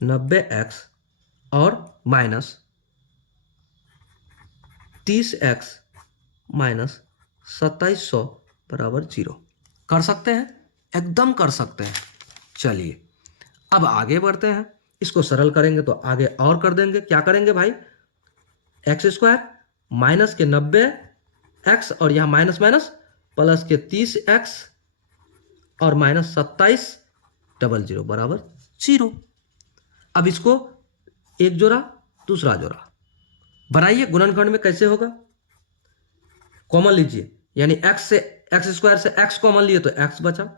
90 एक्स और माइनस 30 एक्स माइनस 2700 बराबर 0 कर सकते हैं, एकदम कर सकते हैं। चलिए अब आगे बढ़ते हैं। इसको सरल करेंगे तो आगे और कर देंगे। क्या करेंगे भाई, एक्स स्क्वायर माइनस के 90 एक्स और यहां माइनस माइनस प्लस के 30 एक्स और माइनस 27 00 बराबर 0। अब इसको एक जोड़ा दूसरा जोड़ा बनाइए। गुणनखंड में कैसे होगा, कॉमन लीजिए, यानी एक्स से एक्स स्क्वायर से एक्स कॉमन लिए तो एक्स बचा,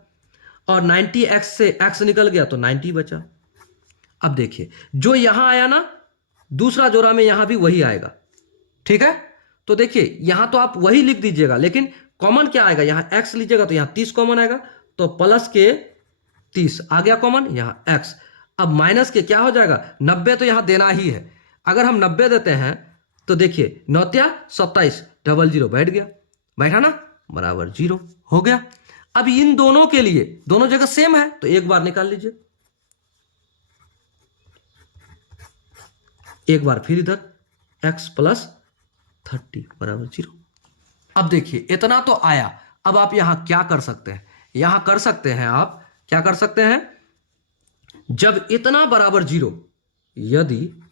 और 90 एक्स से एक्स निकल गया तो 90 बचा। अब देखिए जो यहां आया ना, दूसरा जोड़ा में यहां भी वही आएगा, ठीक है। तो देखिए यहां तो आप वही लिख दीजिएगा, लेकिन कॉमन क्या आएगा, यहां एक्स लीजिएगा तो यहां 30 कॉमन आएगा, तो प्लस के 30 आ गया कॉमन, यहां एक्स। अब माइनस के क्या हो जाएगा, 90 तो यहां देना ही है। अगर हम 90 देते हैं तो देखिए 9 त्या 27 00 बैठ गया, बैठा ना, बराबर 0 हो गया। अब इन दोनों के लिए दोनों जगह सेम है तो एक बार निकाल लीजिए, एक बार फिर इधर x प्लस 30 बराबर 0। अब देखिए इतना तो आया। अब आप यहां क्या कर सकते हैं, यहां कर सकते हैं, आप क्या कर सकते हैं, जब इतना बराबर 0, यदि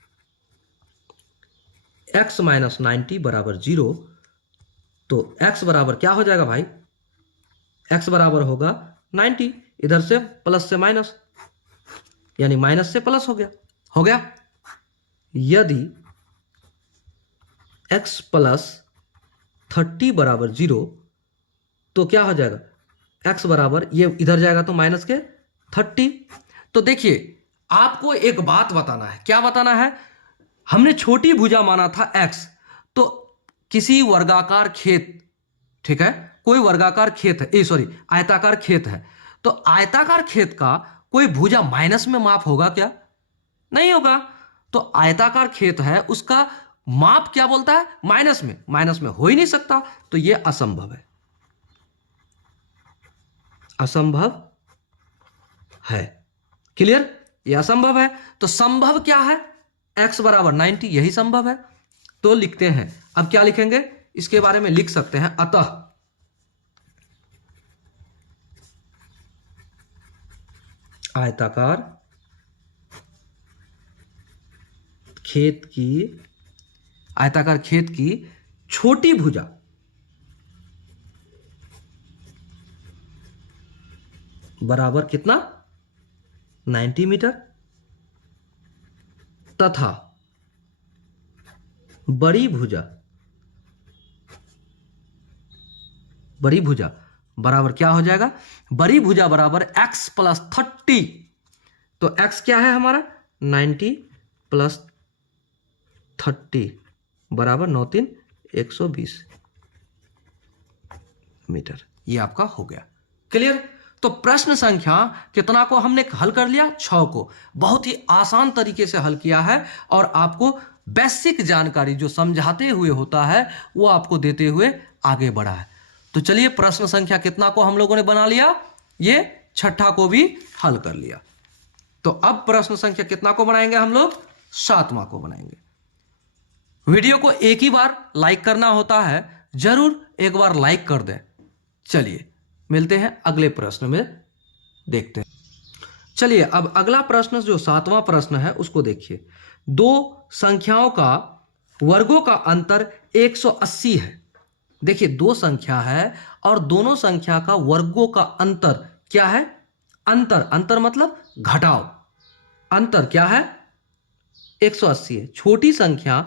x माइनस 90 बराबर 0, तो x बराबर क्या हो जाएगा भाई? x बराबर होगा 90, इधर से प्लस से माइनस, यानी माइनस से प्लस हो गया। यदि x प्लस 30 बराबर 0, तो क्या हो जाएगा? x बराबर, ये इधर जाएगा तो माइनस के 30। तो देखिए, आपको एक बात बताना है। क्या बताना है? हमने छोटी भुजा माना था x, तो किसी वर्गाकार खेत, ठीक है, कोई वर्गाकार खेत है, सॉरी आयताकार खेत है, तो आयताकार खेत का कोई भुजा माइनस में माप होगा क्या? नहीं होगा। तो आयताकार खेत है, उसका माप क्या बोलता है? माइनस में। माइनस में हो ही नहीं सकता, तो यह असंभव है, असंभव है। क्लियर? यह असंभव है। तो संभव क्या है? x बराबर 90, यही संभव है। तो लिखते हैं, अब क्या लिखेंगे इसके बारे में? लिख सकते हैं, अतः आयताकार खेत की छोटी भुजा बराबर कितना? 90 मीटर, तथा बड़ी भुजा बराबर क्या हो जाएगा? बड़ी भुजा बराबर x प्लस 30। तो x क्या है हमारा? 90 प्लस 30 बराबर 9 3 120 मीटर। ये आपका हो गया। क्लियर? तो प्रश्न संख्या कितना को हमने हल कर लिया? 6 को। बहुत ही आसान तरीके से हल किया है, और आपको बेसिक जानकारी जो समझाते हुए होता है वो आपको देते हुए आगे बढ़ा है। तो चलिए, प्रश्न संख्या कितना को हम लोगों ने बना लिया? ये 6ठा को भी हल कर लिया। तो अब प्रश्न संख्या कितना को बनाएंगे हम लोग? 7वां को बनाएंगे। वीडियो को एक ही बार लाइक करना होता है, जरूर एक बार लाइक कर दें। चलिए मिलते हैं अगले प्रश्न में, देखते हैं। चलिए, अब अगला प्रश्न जो 7वां प्रश्न है उसको देखिए। दो संख्याओं का वर्गों का अंतर 180 है। देखिए, दो संख्या है और दोनों संख्या का वर्गों का अंतर क्या है? अंतर मतलब घटाव। अंतर क्या है? 180 है। छोटी संख्या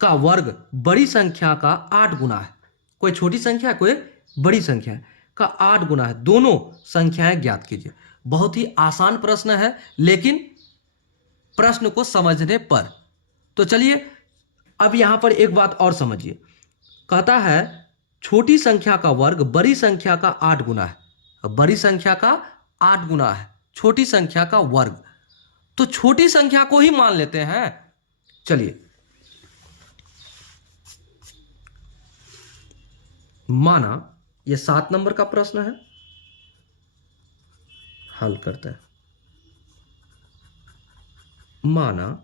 का वर्ग बड़ी संख्या का 8 गुना है। कोई छोटी संख्या है, कोई बड़ी संख्या है, का 8 गुना है। दोनों संख्याएं ज्ञात कीजिए। बहुत ही आसान प्रश्न है, लेकिन प्रश्न को समझने पर। तो चलिए, अब यहां पर एक बात और समझिए। कहता है छोटी संख्या का वर्ग बड़ी संख्या का 8 गुना है। बड़ी संख्या का 8 गुना है छोटी संख्या का वर्ग, तो छोटी संख्या को ही मान लेते हैं। चलिए, माना यह 7 नंबर का प्रश्न है, हल करते हैं। माना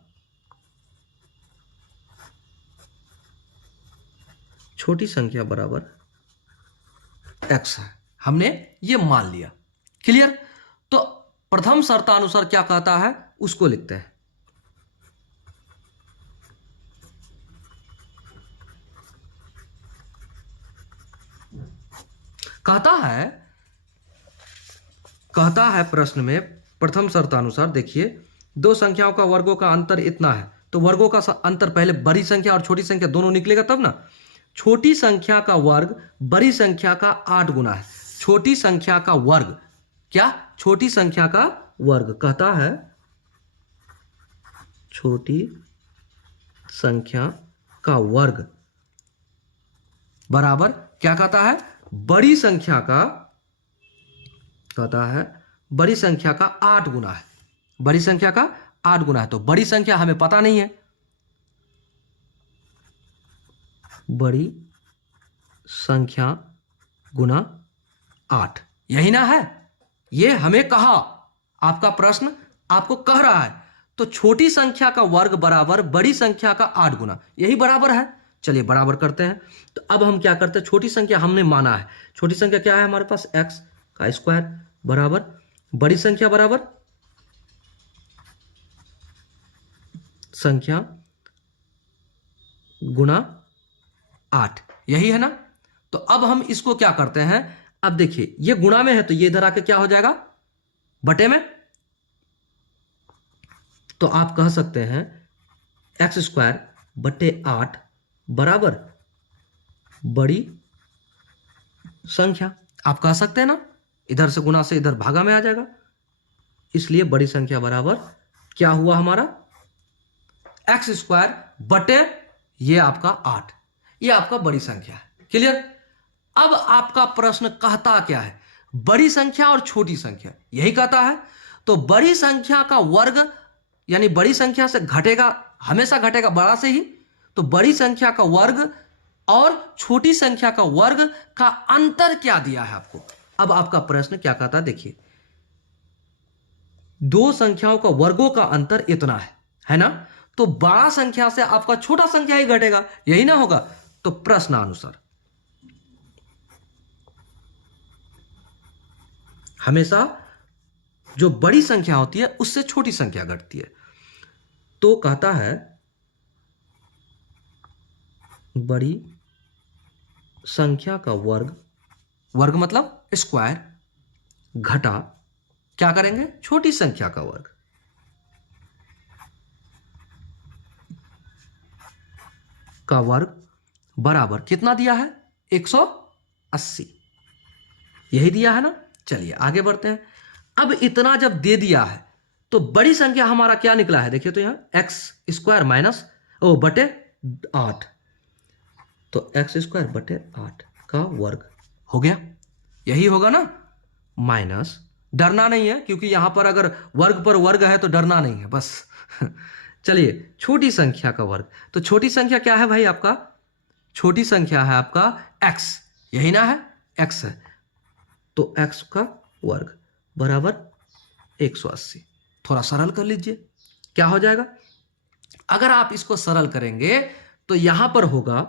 छोटी संख्या बराबर x है, हमने ये मान लिया। क्लियर? तो प्रथम शर्तानुसार क्या कहता है उसको लिखते हैं। कहता है प्रश्न में प्रथम शर्तानुसार, देखिए, दो संख्याओं का वर्गों का अंतर इतना है। तो वर्गों का अंतर पहले बड़ी संख्या और छोटी संख्या दोनों निकलेगा तब ना। छोटी संख्या का वर्ग बड़ी संख्या का 8 गुना है। छोटी संख्या का वर्ग क्या? छोटी संख्या का वर्ग। कहता है छोटी संख्या का वर्ग बराबर क्या कहता है? बड़ी संख्या का, कहता है बड़ी संख्या का 8 गुना है। बड़ी संख्या का 8 गुना है। तो बड़ी संख्या हमें पता नहीं है। बड़ी संख्या गुना 8, यही ना है? ये हमें कहा, आपका प्रश्न आपको कह रहा है। तो छोटी संख्या का वर्ग बराबर बड़ी संख्या का 8 गुना, यही बराबर है। चलिए बराबर करते हैं। तो अब हम क्या करते हैं? छोटी संख्या हमने माना है। छोटी संख्या क्या है हमारे पास? x का स्क्वायर बराबर बड़ी संख्या बराबर संख्या गुणा 8, यही है ना। तो अब हम इसको क्या करते हैं, अब देखिए ये गुणा में है तो ये इधर आके क्या हो जाएगा, बटे में। तो आप कह सकते हैं x² बटे 8 बराबर बड़ी संख्या। आप कह सकते हैं ना, इधर से गुणा से इधर भागा में आ जाएगा, इसलिए बड़ी संख्या बराबर क्या हुआ हमारा, x² बटे ये आपका 8, ये आपका बड़ी संख्या है। क्लियर। अब आपका प्रश्न कहता क्या है, बड़ी संख्या और छोटी संख्या, यही कहता है। तो बड़ी संख्या का वर्ग यानी बड़ी संख्या से घटेगा, हमेशा घटेगा बड़ा से ही। तो बड़ी संख्या का वर्ग और छोटी संख्या का वर्ग का अंतर क्या दिया है आपको। अब आपका प्रश्न क्या कहता है, देखिए दो संख्याओं का वर्गों का अंतर इतना है ना। तो बड़ा संख्या से आपका छोटा संख्या ही घटेगा, यही ना होगा। तो प्रश्नानुसार हमेशा जो बड़ी संख्या होती है उससे छोटी संख्या घटती है। तो कहता है बड़ी संख्या का वर्ग, वर्ग मतलब स्क्वायर, घटा क्या करेंगे, छोटी संख्या का वर्ग। का वर्ग बराबर कितना दिया है, 180, यही दिया है ना। चलिए आगे बढ़ते हैं। अब इतना जब दे दिया है तो बड़ी संख्या हमारा क्या निकला है, देखिए तो यहां x² माइनस बटे 8, तो x² बटे 8 का वर्ग हो गया, यही होगा ना। माइनस, डरना नहीं है क्योंकि यहां पर अगर वर्ग पर वर्ग है तो डरना नहीं है बस। चलिए छोटी संख्या का वर्ग, तो छोटी संख्या क्या है भाई आपका, छोटी संख्या है आपका x, यही ना है, x है। तो x का वर्ग बराबर 180। थोड़ा सरल कर लीजिए, क्या हो जाएगा। अगर आप इसको सरल करेंगे तो यहां पर होगा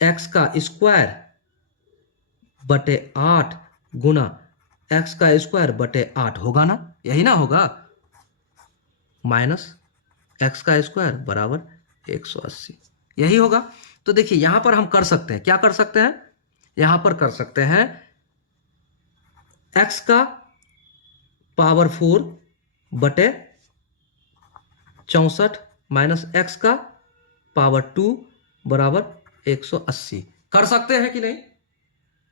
x का स्क्वायर बटे 8 गुना x का स्क्वायर बटे 8 होगा ना, यही ना होगा, माइनस x का स्क्वायर बराबर 180, यही होगा। तो देखिए यहां पर हम कर सकते हैं, क्या कर सकते हैं, यहां पर कर सकते हैं x का पावर 4 बटे 64 माइनस x का पावर 2 बराबर 180। कर सकते हैं कि नहीं,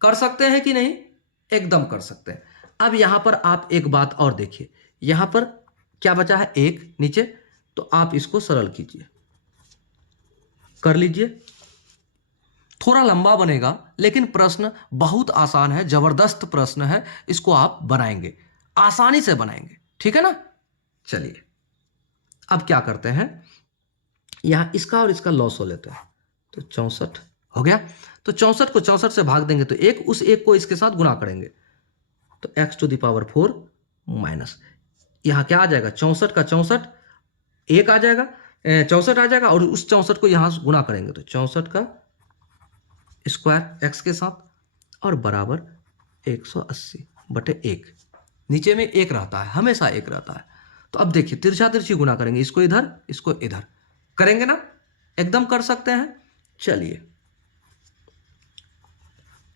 कर सकते हैं कि नहीं, एकदम कर सकते हैं। अब यहां पर आप एक बात और देखिए, यहां पर क्या बचा है, एक नीचे, तो आप इसको सरल कीजिए, कर लीजिए। थोड़ा लंबा बनेगा लेकिन प्रश्न बहुत आसान है, जबरदस्त प्रश्न है, इसको आप बनाएंगे, आसानी से बनाएंगे, ठीक है ना। चलिए अब क्या करते हैं, यहां इसका और इसका लॉस हो लेते हैं, तो 64 हो गया। तो 64 को 64 से भाग देंगे तो एक, उस एक को इसके साथ गुणा करेंगे तो x⁴ माइनस, यहां क्या आ जाएगा, 64 का 64 एक आ जाएगा, 64 आ जाएगा, और उस 64 को यहां गुणा करेंगे तो 64 का स्क्वायर x के साथ और बराबर 180 बटे 1, नीचे में एक रहता है, हमेशा एक रहता है। तो अब देखिए तिरछा तिरछी गुणा करेंगे, इसको इधर इसको इधर करेंगे ना, एकदम कर सकते हैं। चलिए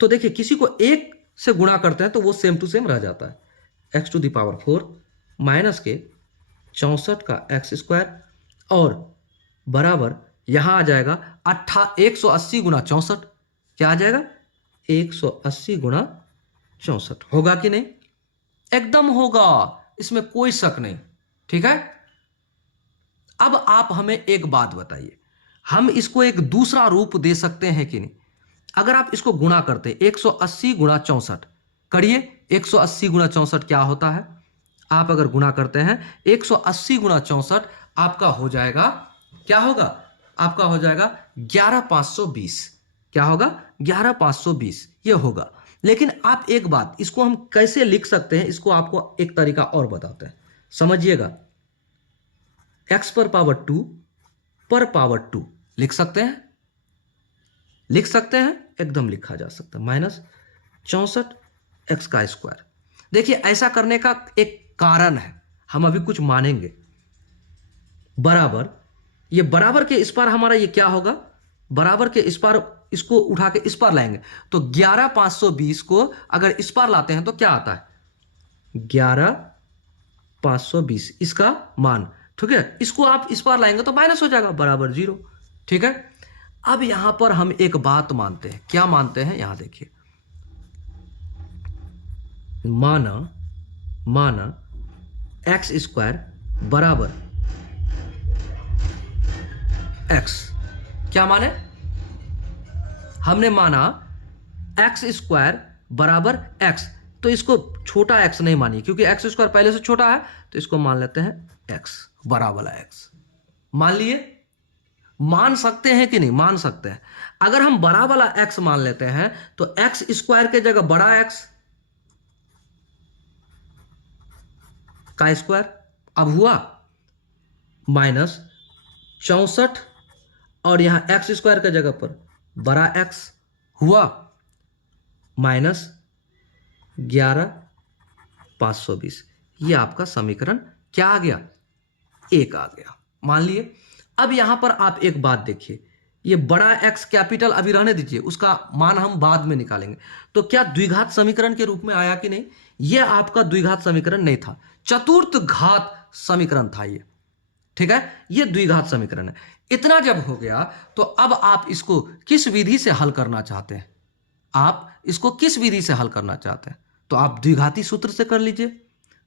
तो देखिए किसी को एक से गुणा करते हैं तो वो सेम टू सेम रह जाता है, x⁴ माइनस के 64 का x² और बराबर यहां आ जाएगा 180 गुना 64, क्या आ जाएगा 180 गुना 64, होगा कि नहीं, एकदम होगा, इसमें कोई शक नहीं, ठीक है। अब आप हमें एक बात बताइए, हम इसको एक दूसरा रूप दे सकते हैं कि नहीं। अगर आप इसको गुणा करते 180 गुणा 64 करिए, 180 गुणा 64 क्या होता है, आप अगर गुणा करते हैं 180 गुणा 64 आपका हो जाएगा, क्या होगा, आपका हो जाएगा 11520, क्या होगा 11520 ये होगा। लेकिन आप एक बात, इसको हम कैसे लिख सकते हैं, इसको आपको एक तरीका और बताते हैं, समझिएगा। x पर पावर 2 पर पावर 2 लिख सकते हैं, लिख सकते हैं, एकदम लिखा जा सकता है, माइनस 64 x का स्क्वायर। देखिए ऐसा करने का एक कारण है, हम अभी कुछ मानेंगे। बराबर, ये बराबर के इस पार हमारा ये क्या होगा, बराबर के इस पार इसको उठा के इस पार लाएंगे तो 11,520 को अगर इस पार लाते हैं तो क्या आता है, 11,520 इसका मान। ठीक है, इसको आप इस पार लाएंगे तो माइनस हो जाएगा, बराबर 0। ठीक है, अब यहां पर हम एक बात मानते हैं, क्या मानते हैं, यहां देखिए, माना एक्स स्क्वायर बराबर एक्स, क्या माने, हमने माना एक्स स्क्वायर बराबर एक्स, तो इसको छोटा एक्स नहीं मानिए क्योंकि एक्स स्क्वायर पहले से छोटा है, तो इसको मान लेते हैं एक्स बराबर एक्स। मान लिए, मान सकते हैं कि नहीं, मान सकते हैं। अगर हम बड़ा वाला एक्स मान लेते हैं तो एक्स स्क्वायर के जगह बड़ा एक्स का स्क्वायर, अब हुआ -64 और यहां एक्स स्क्वायर के जगह पर बड़ा एक्स हुआ -11,520। ये आपका समीकरण क्या आ गया, 1 आ गया, मान लिए। अब यहां पर आप एक बात देखिए, ये बड़ा एक्स कैपिटल अभी रहने दीजिए, उसका मान हम बाद में निकालेंगे। तो क्या द्विघात समीकरण के रूप में आया कि नहीं, ये आपका द्विघात समीकरण नहीं था, चतुर्थ घात समीकरण था ये। ठीक है, ये द्विघात समीकरण है। इतना जब हो गया तो अब आप इसको किस विधि से हल करना चाहते हैं, आप इसको किस विधि से हल करना चाहते हैं, तो आप द्विघाती सूत्र से कर लीजिए।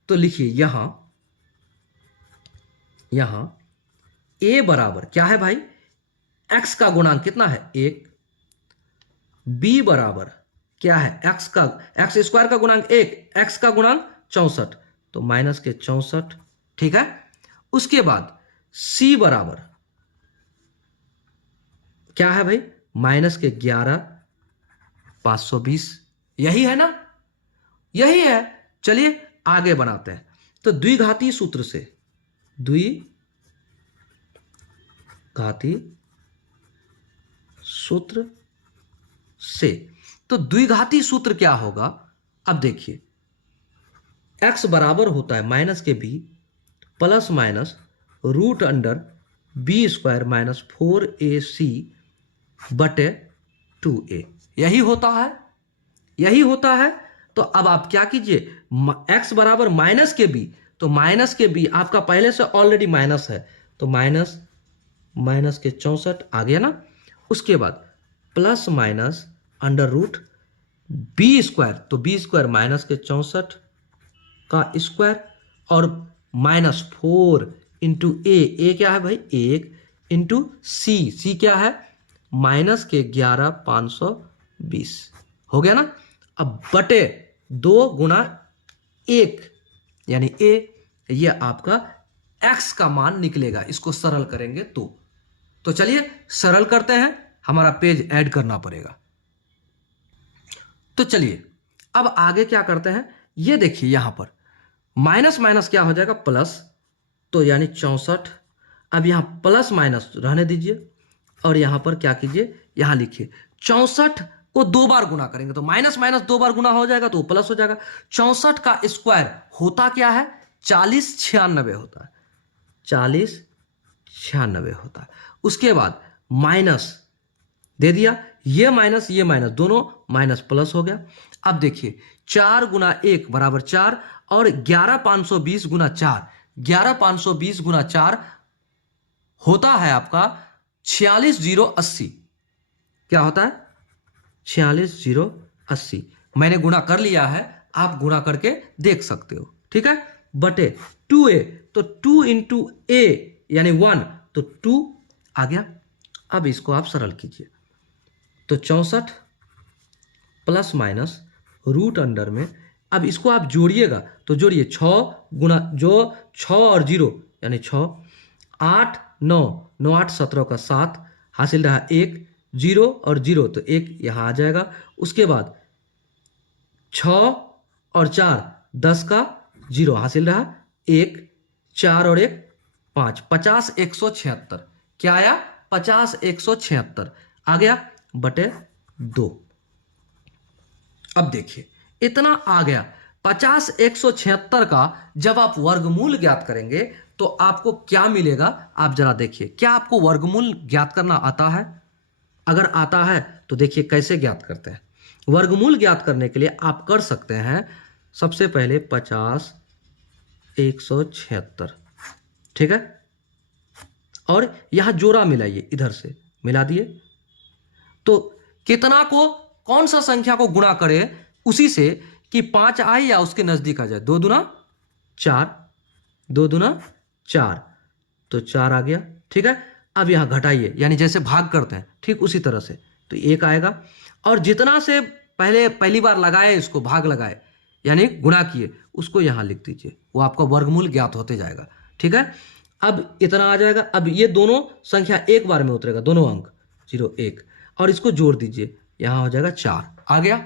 तो लिखिए यहां a बराबर क्या है भाई, x का गुणांक कितना है 1, b बराबर क्या है x स्क्वायर का गुणांक 1, x का गुणांक 64, तो -64। ठीक है, उसके बाद c बराबर क्या है भाई, -11,520, यही है ना, यही है। चलिए आगे बनाते हैं। तो द्विघाती सूत्र से, तो द्विघाती सूत्र क्या होगा, अब देखिए, x बराबर होता है माइनस के b plus minus root under b square -4ac बटे 2a, यही होता है। तो अब आप क्या कीजिए, x बराबर माइनस के b, तो माइनस के b आपका पहले से ऑलरेडी माइनस है, तो माइनस के 64 आ गया ना। उसके बाद plus minus under root b square, तो बी स्क्वायर माइनस के 64 का स्क्वायर और -4 इंटू ए क्या है भाई 1 इंटू सी क्या है माइनस के 11,520, हो गया ना। अब बटे 2 गुणा 1 यानी a, ये आपका x का मान निकलेगा, इसको सरल करेंगे तो चलिए सरल करते हैं, हमारा पेज ऐड करना पड़ेगा। तो चलिए अब आगे क्या करते हैं, ये देखिए यहां पर माइनस माइनस क्या हो जाएगा प्लस, तो यानी 64। अब यहां प्लस माइनस रहने दीजिए और यहां पर क्या कीजिए, यहां लिखिए 64 को 2 बार गुना करेंगे तो माइनस माइनस 2 बार गुना हो जाएगा तो प्लस हो जाएगा। 64 का स्क्वायर होता क्या है 4096 होता है, 4096 होता है। उसके बाद माइनस दे दिया, ये माइनस दोनों माइनस प्लस हो गया। अब देखिए 4 गुना 1 बराबर 4 और 11,520 गुना 4, 11,520 गुना 4 होता है आपका 46,080। क्या होता है 46,080। मैंने गुणा कर लिया है, आप गुणा करके देख सकते हो। ठीक है, बटे 2a, तो 2 इंटू a यानी 1, तो 2 आ गया। अब इसको आप सरल कीजिए, तो 64 प्लस माइनस रूट अंडर में, अब इसको आप जोड़िएगा तो जोड़िए 6 गुना जो 6 और 0 यानी 6, 8 9 9 8 17 का 7 हासिल रहा 1, 0 और 0 तो 1 यहाँ आ जाएगा। उसके बाद 6 और 4 10 का 0 हासिल रहा 1, 4 और 1 5, 50,176। क्या आया 50,176 आ गया बटे 2। अब देखिए इतना आ गया 50,176 का जब आप वर्गमूल ज्ञात करेंगे तो आपको क्या मिलेगा आप जरा देखिए। क्या आपको वर्गमूल ज्ञात करना आता है? अगर आता है तो देखिए कैसे ज्ञात करते हैं। वर्गमूल ज्ञात करने के लिए आप कर सकते हैं सबसे पहले 50 176, ठीक है, और यहां जोड़ा मिलाइए, इधर से मिला दिए तो कितना को कौन सा संख्या को गुणा करे उसी से कि 5 आए या उसके नजदीक आ जाए। 2 दूना 4, 2 दूना 4, तो 4 आ गया, ठीक है। अब यहां घटाइए, यानी जैसे भाग करते हैं ठीक उसी तरह से, तो 1 आएगा। और जितना से पहली बार लगाए इसको भाग लगाए यानी गुणा किए उसको यहां लिख दीजिए, वो आपका वर्गमूल ज्ञात होते जाएगा, ठीक है। अब इतना आ जाएगा। अब ये दोनों संख्या एक बार में उतरेगा, दोनों अंक 0 1, और इसको जोड़ दीजिए, यहां हो जाएगा 4 आ गया।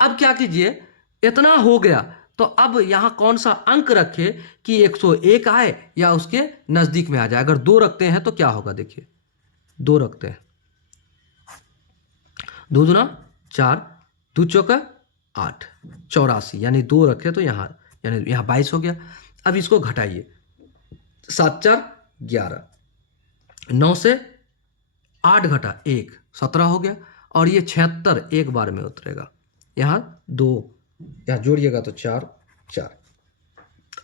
अब क्या कीजिए, इतना हो गया तो अब यहां कौन सा अंक रखे कि 101 आए या उसके नजदीक में आ जाए। अगर 2 रखते हैं तो क्या होगा, देखिए 2 रखते हैं, 2 दूना 4, 2 चौका 8, 84, यानी 2 रखे तो यहां 22 हो गया। अब इसको घटाइए, 7 4 11, 9 से 8 घटा 1 17 हो गया। और ये 76 एक बार में उतरेगा, यहां 2, यहां जोड़िएगा तो 4 4।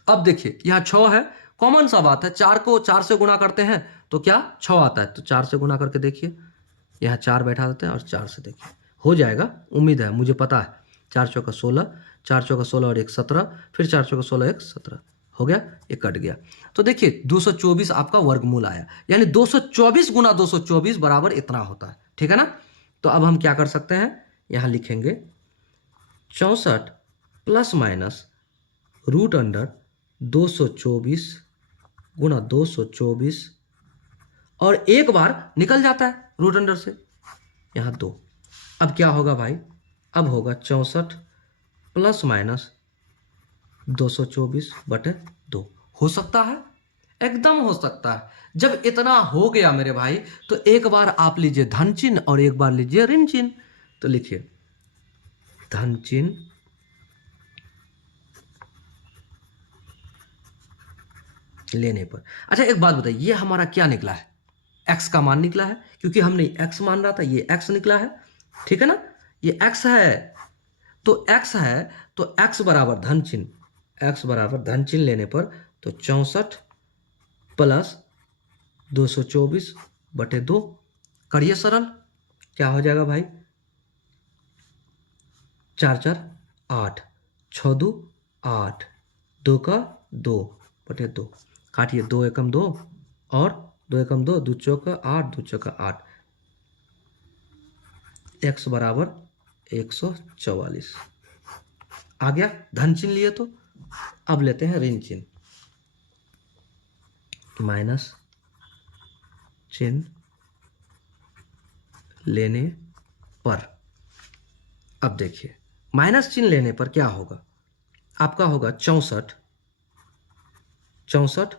अब देखिए यहां 6 है, कॉमन सा बात है, 4 को 4 से गुणा करते हैं तो क्या 6 आता है, तो 4 से गुणा करके देखिए, यहां 4 बैठा देते हैं और 4 से देखिए हो जाएगा, उम्मीद है, मुझे पता है। 4 चौका 16, 4 चौका 16 और 1 17, फिर 4 चौका 16 1 17 हो गया, ये कट गया। तो देखिए 224 आपका वर्गमूल आया, यानी 224 गुना 224 बराबर इतना होता है, ठीक है ना। तो अब हम क्या कर सकते हैं, यहां लिखेंगे 64 प्लस माइनस रूट अंडर 224 गुना 224, और एक बार निकल जाता है रूट अंडर से, यहां 2। अब क्या होगा भाई, अब होगा 64 प्लस माइनस 224 बटे 2। हो सकता है, एकदम हो सकता है। जब इतना हो गया मेरे भाई तो एक बार आप लीजिए धन चिन्ह और एक बार लीजिए ऋण चिन्ह। तो लिखिए धन चिन्ह लेने पर। अच्छा एक बात बताइए, ये हमारा क्या निकला है, x का मान निकला है, क्योंकि हमने x मान रहा था, ये x निकला है, ठीक है ना। ये x है तो x है तो x बराबर धन चिन्ह, x बराबर धन चिन्ह लेने पर तो 64 प्लस 224 बटे 2, करिए सरल, क्या हो जाएगा भाई, 4 4 8, 6 2 8, 2 का 2 बटे 2, काटिए 2 एकम 2 और 2 एकम 2, 2 चौका 8, 2 चौका 8, x बराबर 144 आ गया। धन चिन्ह लिए तो अब लेते हैं ऋण चिन्ह, माइनस चिन्ह लेने पर। अब देखिए माइनस चिन्ह लेने पर क्या होगा, आपका होगा 64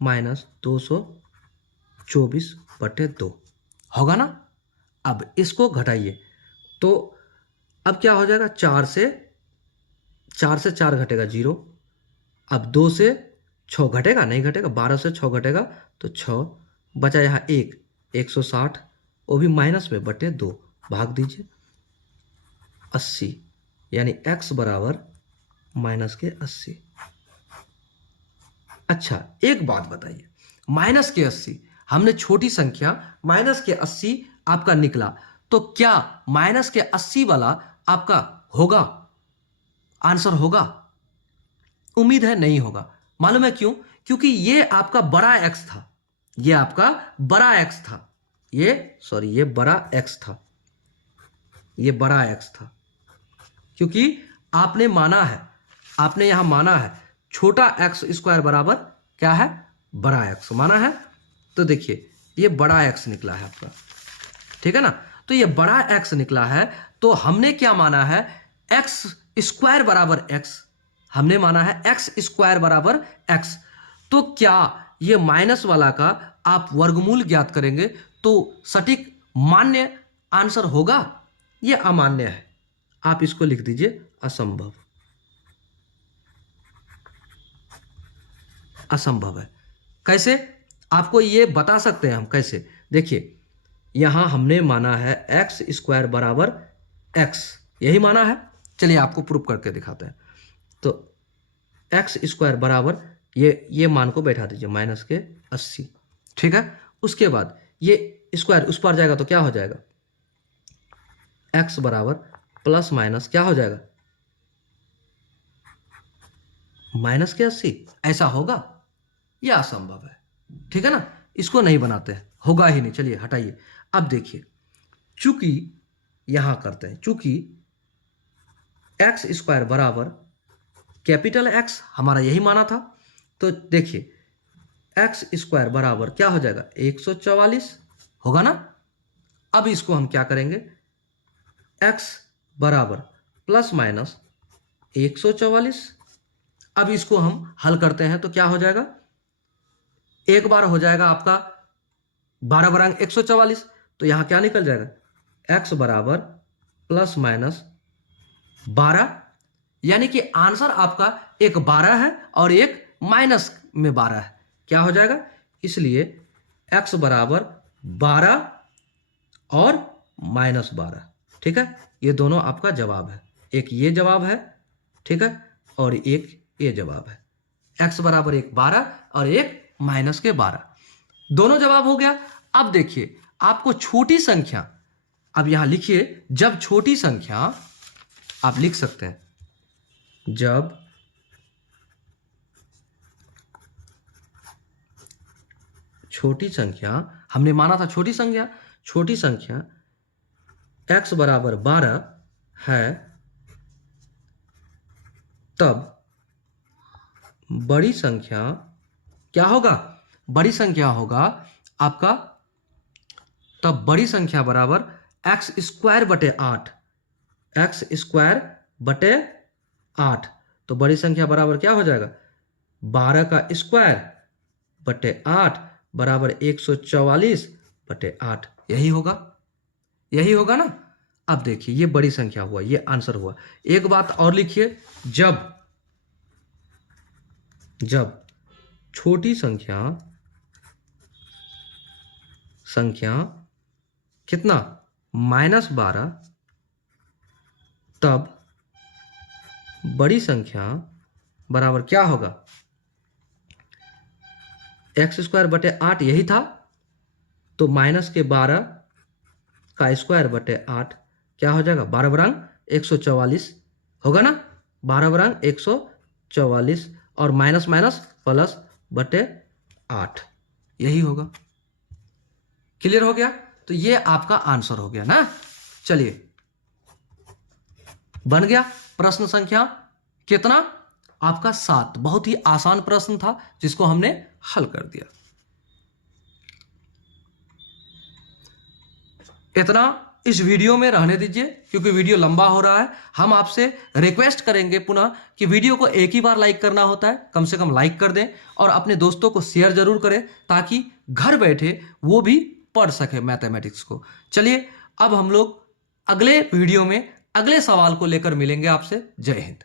माइनस 224 बटे 2 होगा ना। अब इसको घटाइए तो अब क्या हो जाएगा, 4 से 4 घटेगा 0, अब 2 से 6 घटेगा, नहीं घटेगा, 12 से 6 घटेगा तो 6 बचा, यहाँ 160, वो भी माइनस में बटे 2, भाग दीजिए 80, यानी x बराबर माइनस के 80। अच्छा एक बात बताइए, माइनस के 80 हमने छोटी संख्या माइनस के 80 आपका निकला, तो क्या माइनस के 80 वाला आपका होगा, आंसर होगा? उम्मीद है नहीं होगा। मालूम है क्यों? क्योंकि ये आपका बड़ा x था, ये आपका बड़ा x था, ये बड़ा x था, ये बड़ा x था, क्योंकि आपने माना है, आपने यहां माना है छोटा x स्क्वायर बराबर क्या है, बड़ा x माना है। तो देखिए ये बड़ा x निकला है आपका, ठीक है ना। तो ये बड़ा x निकला है, तो हमने क्या माना है, x स्क्वायर बराबर x, हमने माना है x स्क्वायर बराबर x। तो क्या ये माइनस वाला का आप वर्गमूल ज्ञात करेंगे तो सटीक मान्य आंसर होगा, ये अमान्य है, आप इसको लिख दीजिए असंभव। असंभव है। कैसे आपको ये बता सकते हैं हम कैसे? देखिए यहां हमने माना है एक्स स्क्वायर बराबर एक्स, यही माना है। चलिए आपको प्रूफ करके दिखाते हैं। तो एक्स स्क्वायर बराबर ये मान को बैठा दीजिए -80, ठीक है। उसके बाद ये स्क्वायर उस पर जाएगा तो क्या हो जाएगा, एक्स बराबर प्लस माइनस क्या हो जाएगा, -80। ऐसा होगा? यह असंभव है, ठीक है ना। इसको नहीं बनाते हैं, होगा ही नहीं। चलिए हटाइए। अब देखिए, चूंकि यहां करते हैं, चूंकि एक्स स्क्वायर बराबर कैपिटल एक्स हमारा यही माना था, तो देखिए एक्स स्क्वायर बराबर क्या हो जाएगा, 144 होगा ना। अब इसको हम क्या करेंगे, एक्स बराबर प्लस माइनस 144। अब इसको हम हल करते हैं तो क्या हो जाएगा, एक बार हो जाएगा आपका 12 बरांग 144, तो यहां क्या निकल जाएगा, एक्स बराबर प्लस माइनस 12, यानी कि आंसर आपका एक 12 है और एक माइनस में 12 है। क्या हो जाएगा, इसलिए एक्स बराबर 12 और -12, ठीक है। ये दोनों आपका जवाब है, एक ये जवाब है, ठीक है, और एक ये जवाब है। एक्स बराबर एक 12 और एक -12, दोनों जवाब हो गया। अब देखिए आपको छोटी संख्या, अब यहां लिखिए, जब छोटी संख्या, आप लिख सकते हैं, जब छोटी संख्या, हमने माना था छोटी संख्या x बराबर 12 है, तब बड़ी संख्या क्या होगा, बड़ी संख्या होगा आपका, तब बड़ी संख्या बराबर एक्स स्क्वायर बटे 8, एक्स स्क्वायर बटे 8। तो बड़ी संख्या बराबर क्या हो जाएगा, 12 का स्क्वायर बटे 8 बराबर 144 बटे 8, यही होगा ना। अब देखिए ये बड़ी संख्या हुआ, ये आंसर हुआ। एक बात और लिखिए, जब छोटी संख्या कितना, -12, तब बड़ी संख्या बराबर क्या होगा, एक्स स्क्वायर बटे 8 यही था, तो -12 का स्क्वायर बटे 8 क्या हो जाएगा, 12 बरांग 144 होगा ना, 12 बरांग 144 और माइनस प्लस बटे 8, यही होगा। क्लियर हो गया? तो ये आपका आंसर हो गया ना। चलिए बन गया प्रश्न संख्या कितना आपका 7। बहुत ही आसान प्रश्न था जिसको हमने हल कर दिया। इतना इस वीडियो में रहने दीजिए क्योंकि वीडियो लंबा हो रहा है। हम आपसे रिक्वेस्ट करेंगे पुनः कि वीडियो को एक ही बार लाइक करना होता है, कम से कम लाइक कर दें और अपने दोस्तों को शेयर जरूर करें ताकि घर बैठे वो भी पढ़ सके मैथमेटिक्स को। चलिए अब हम लोग अगले वीडियो में अगले सवाल को लेकर मिलेंगे आपसे। जय हिंद।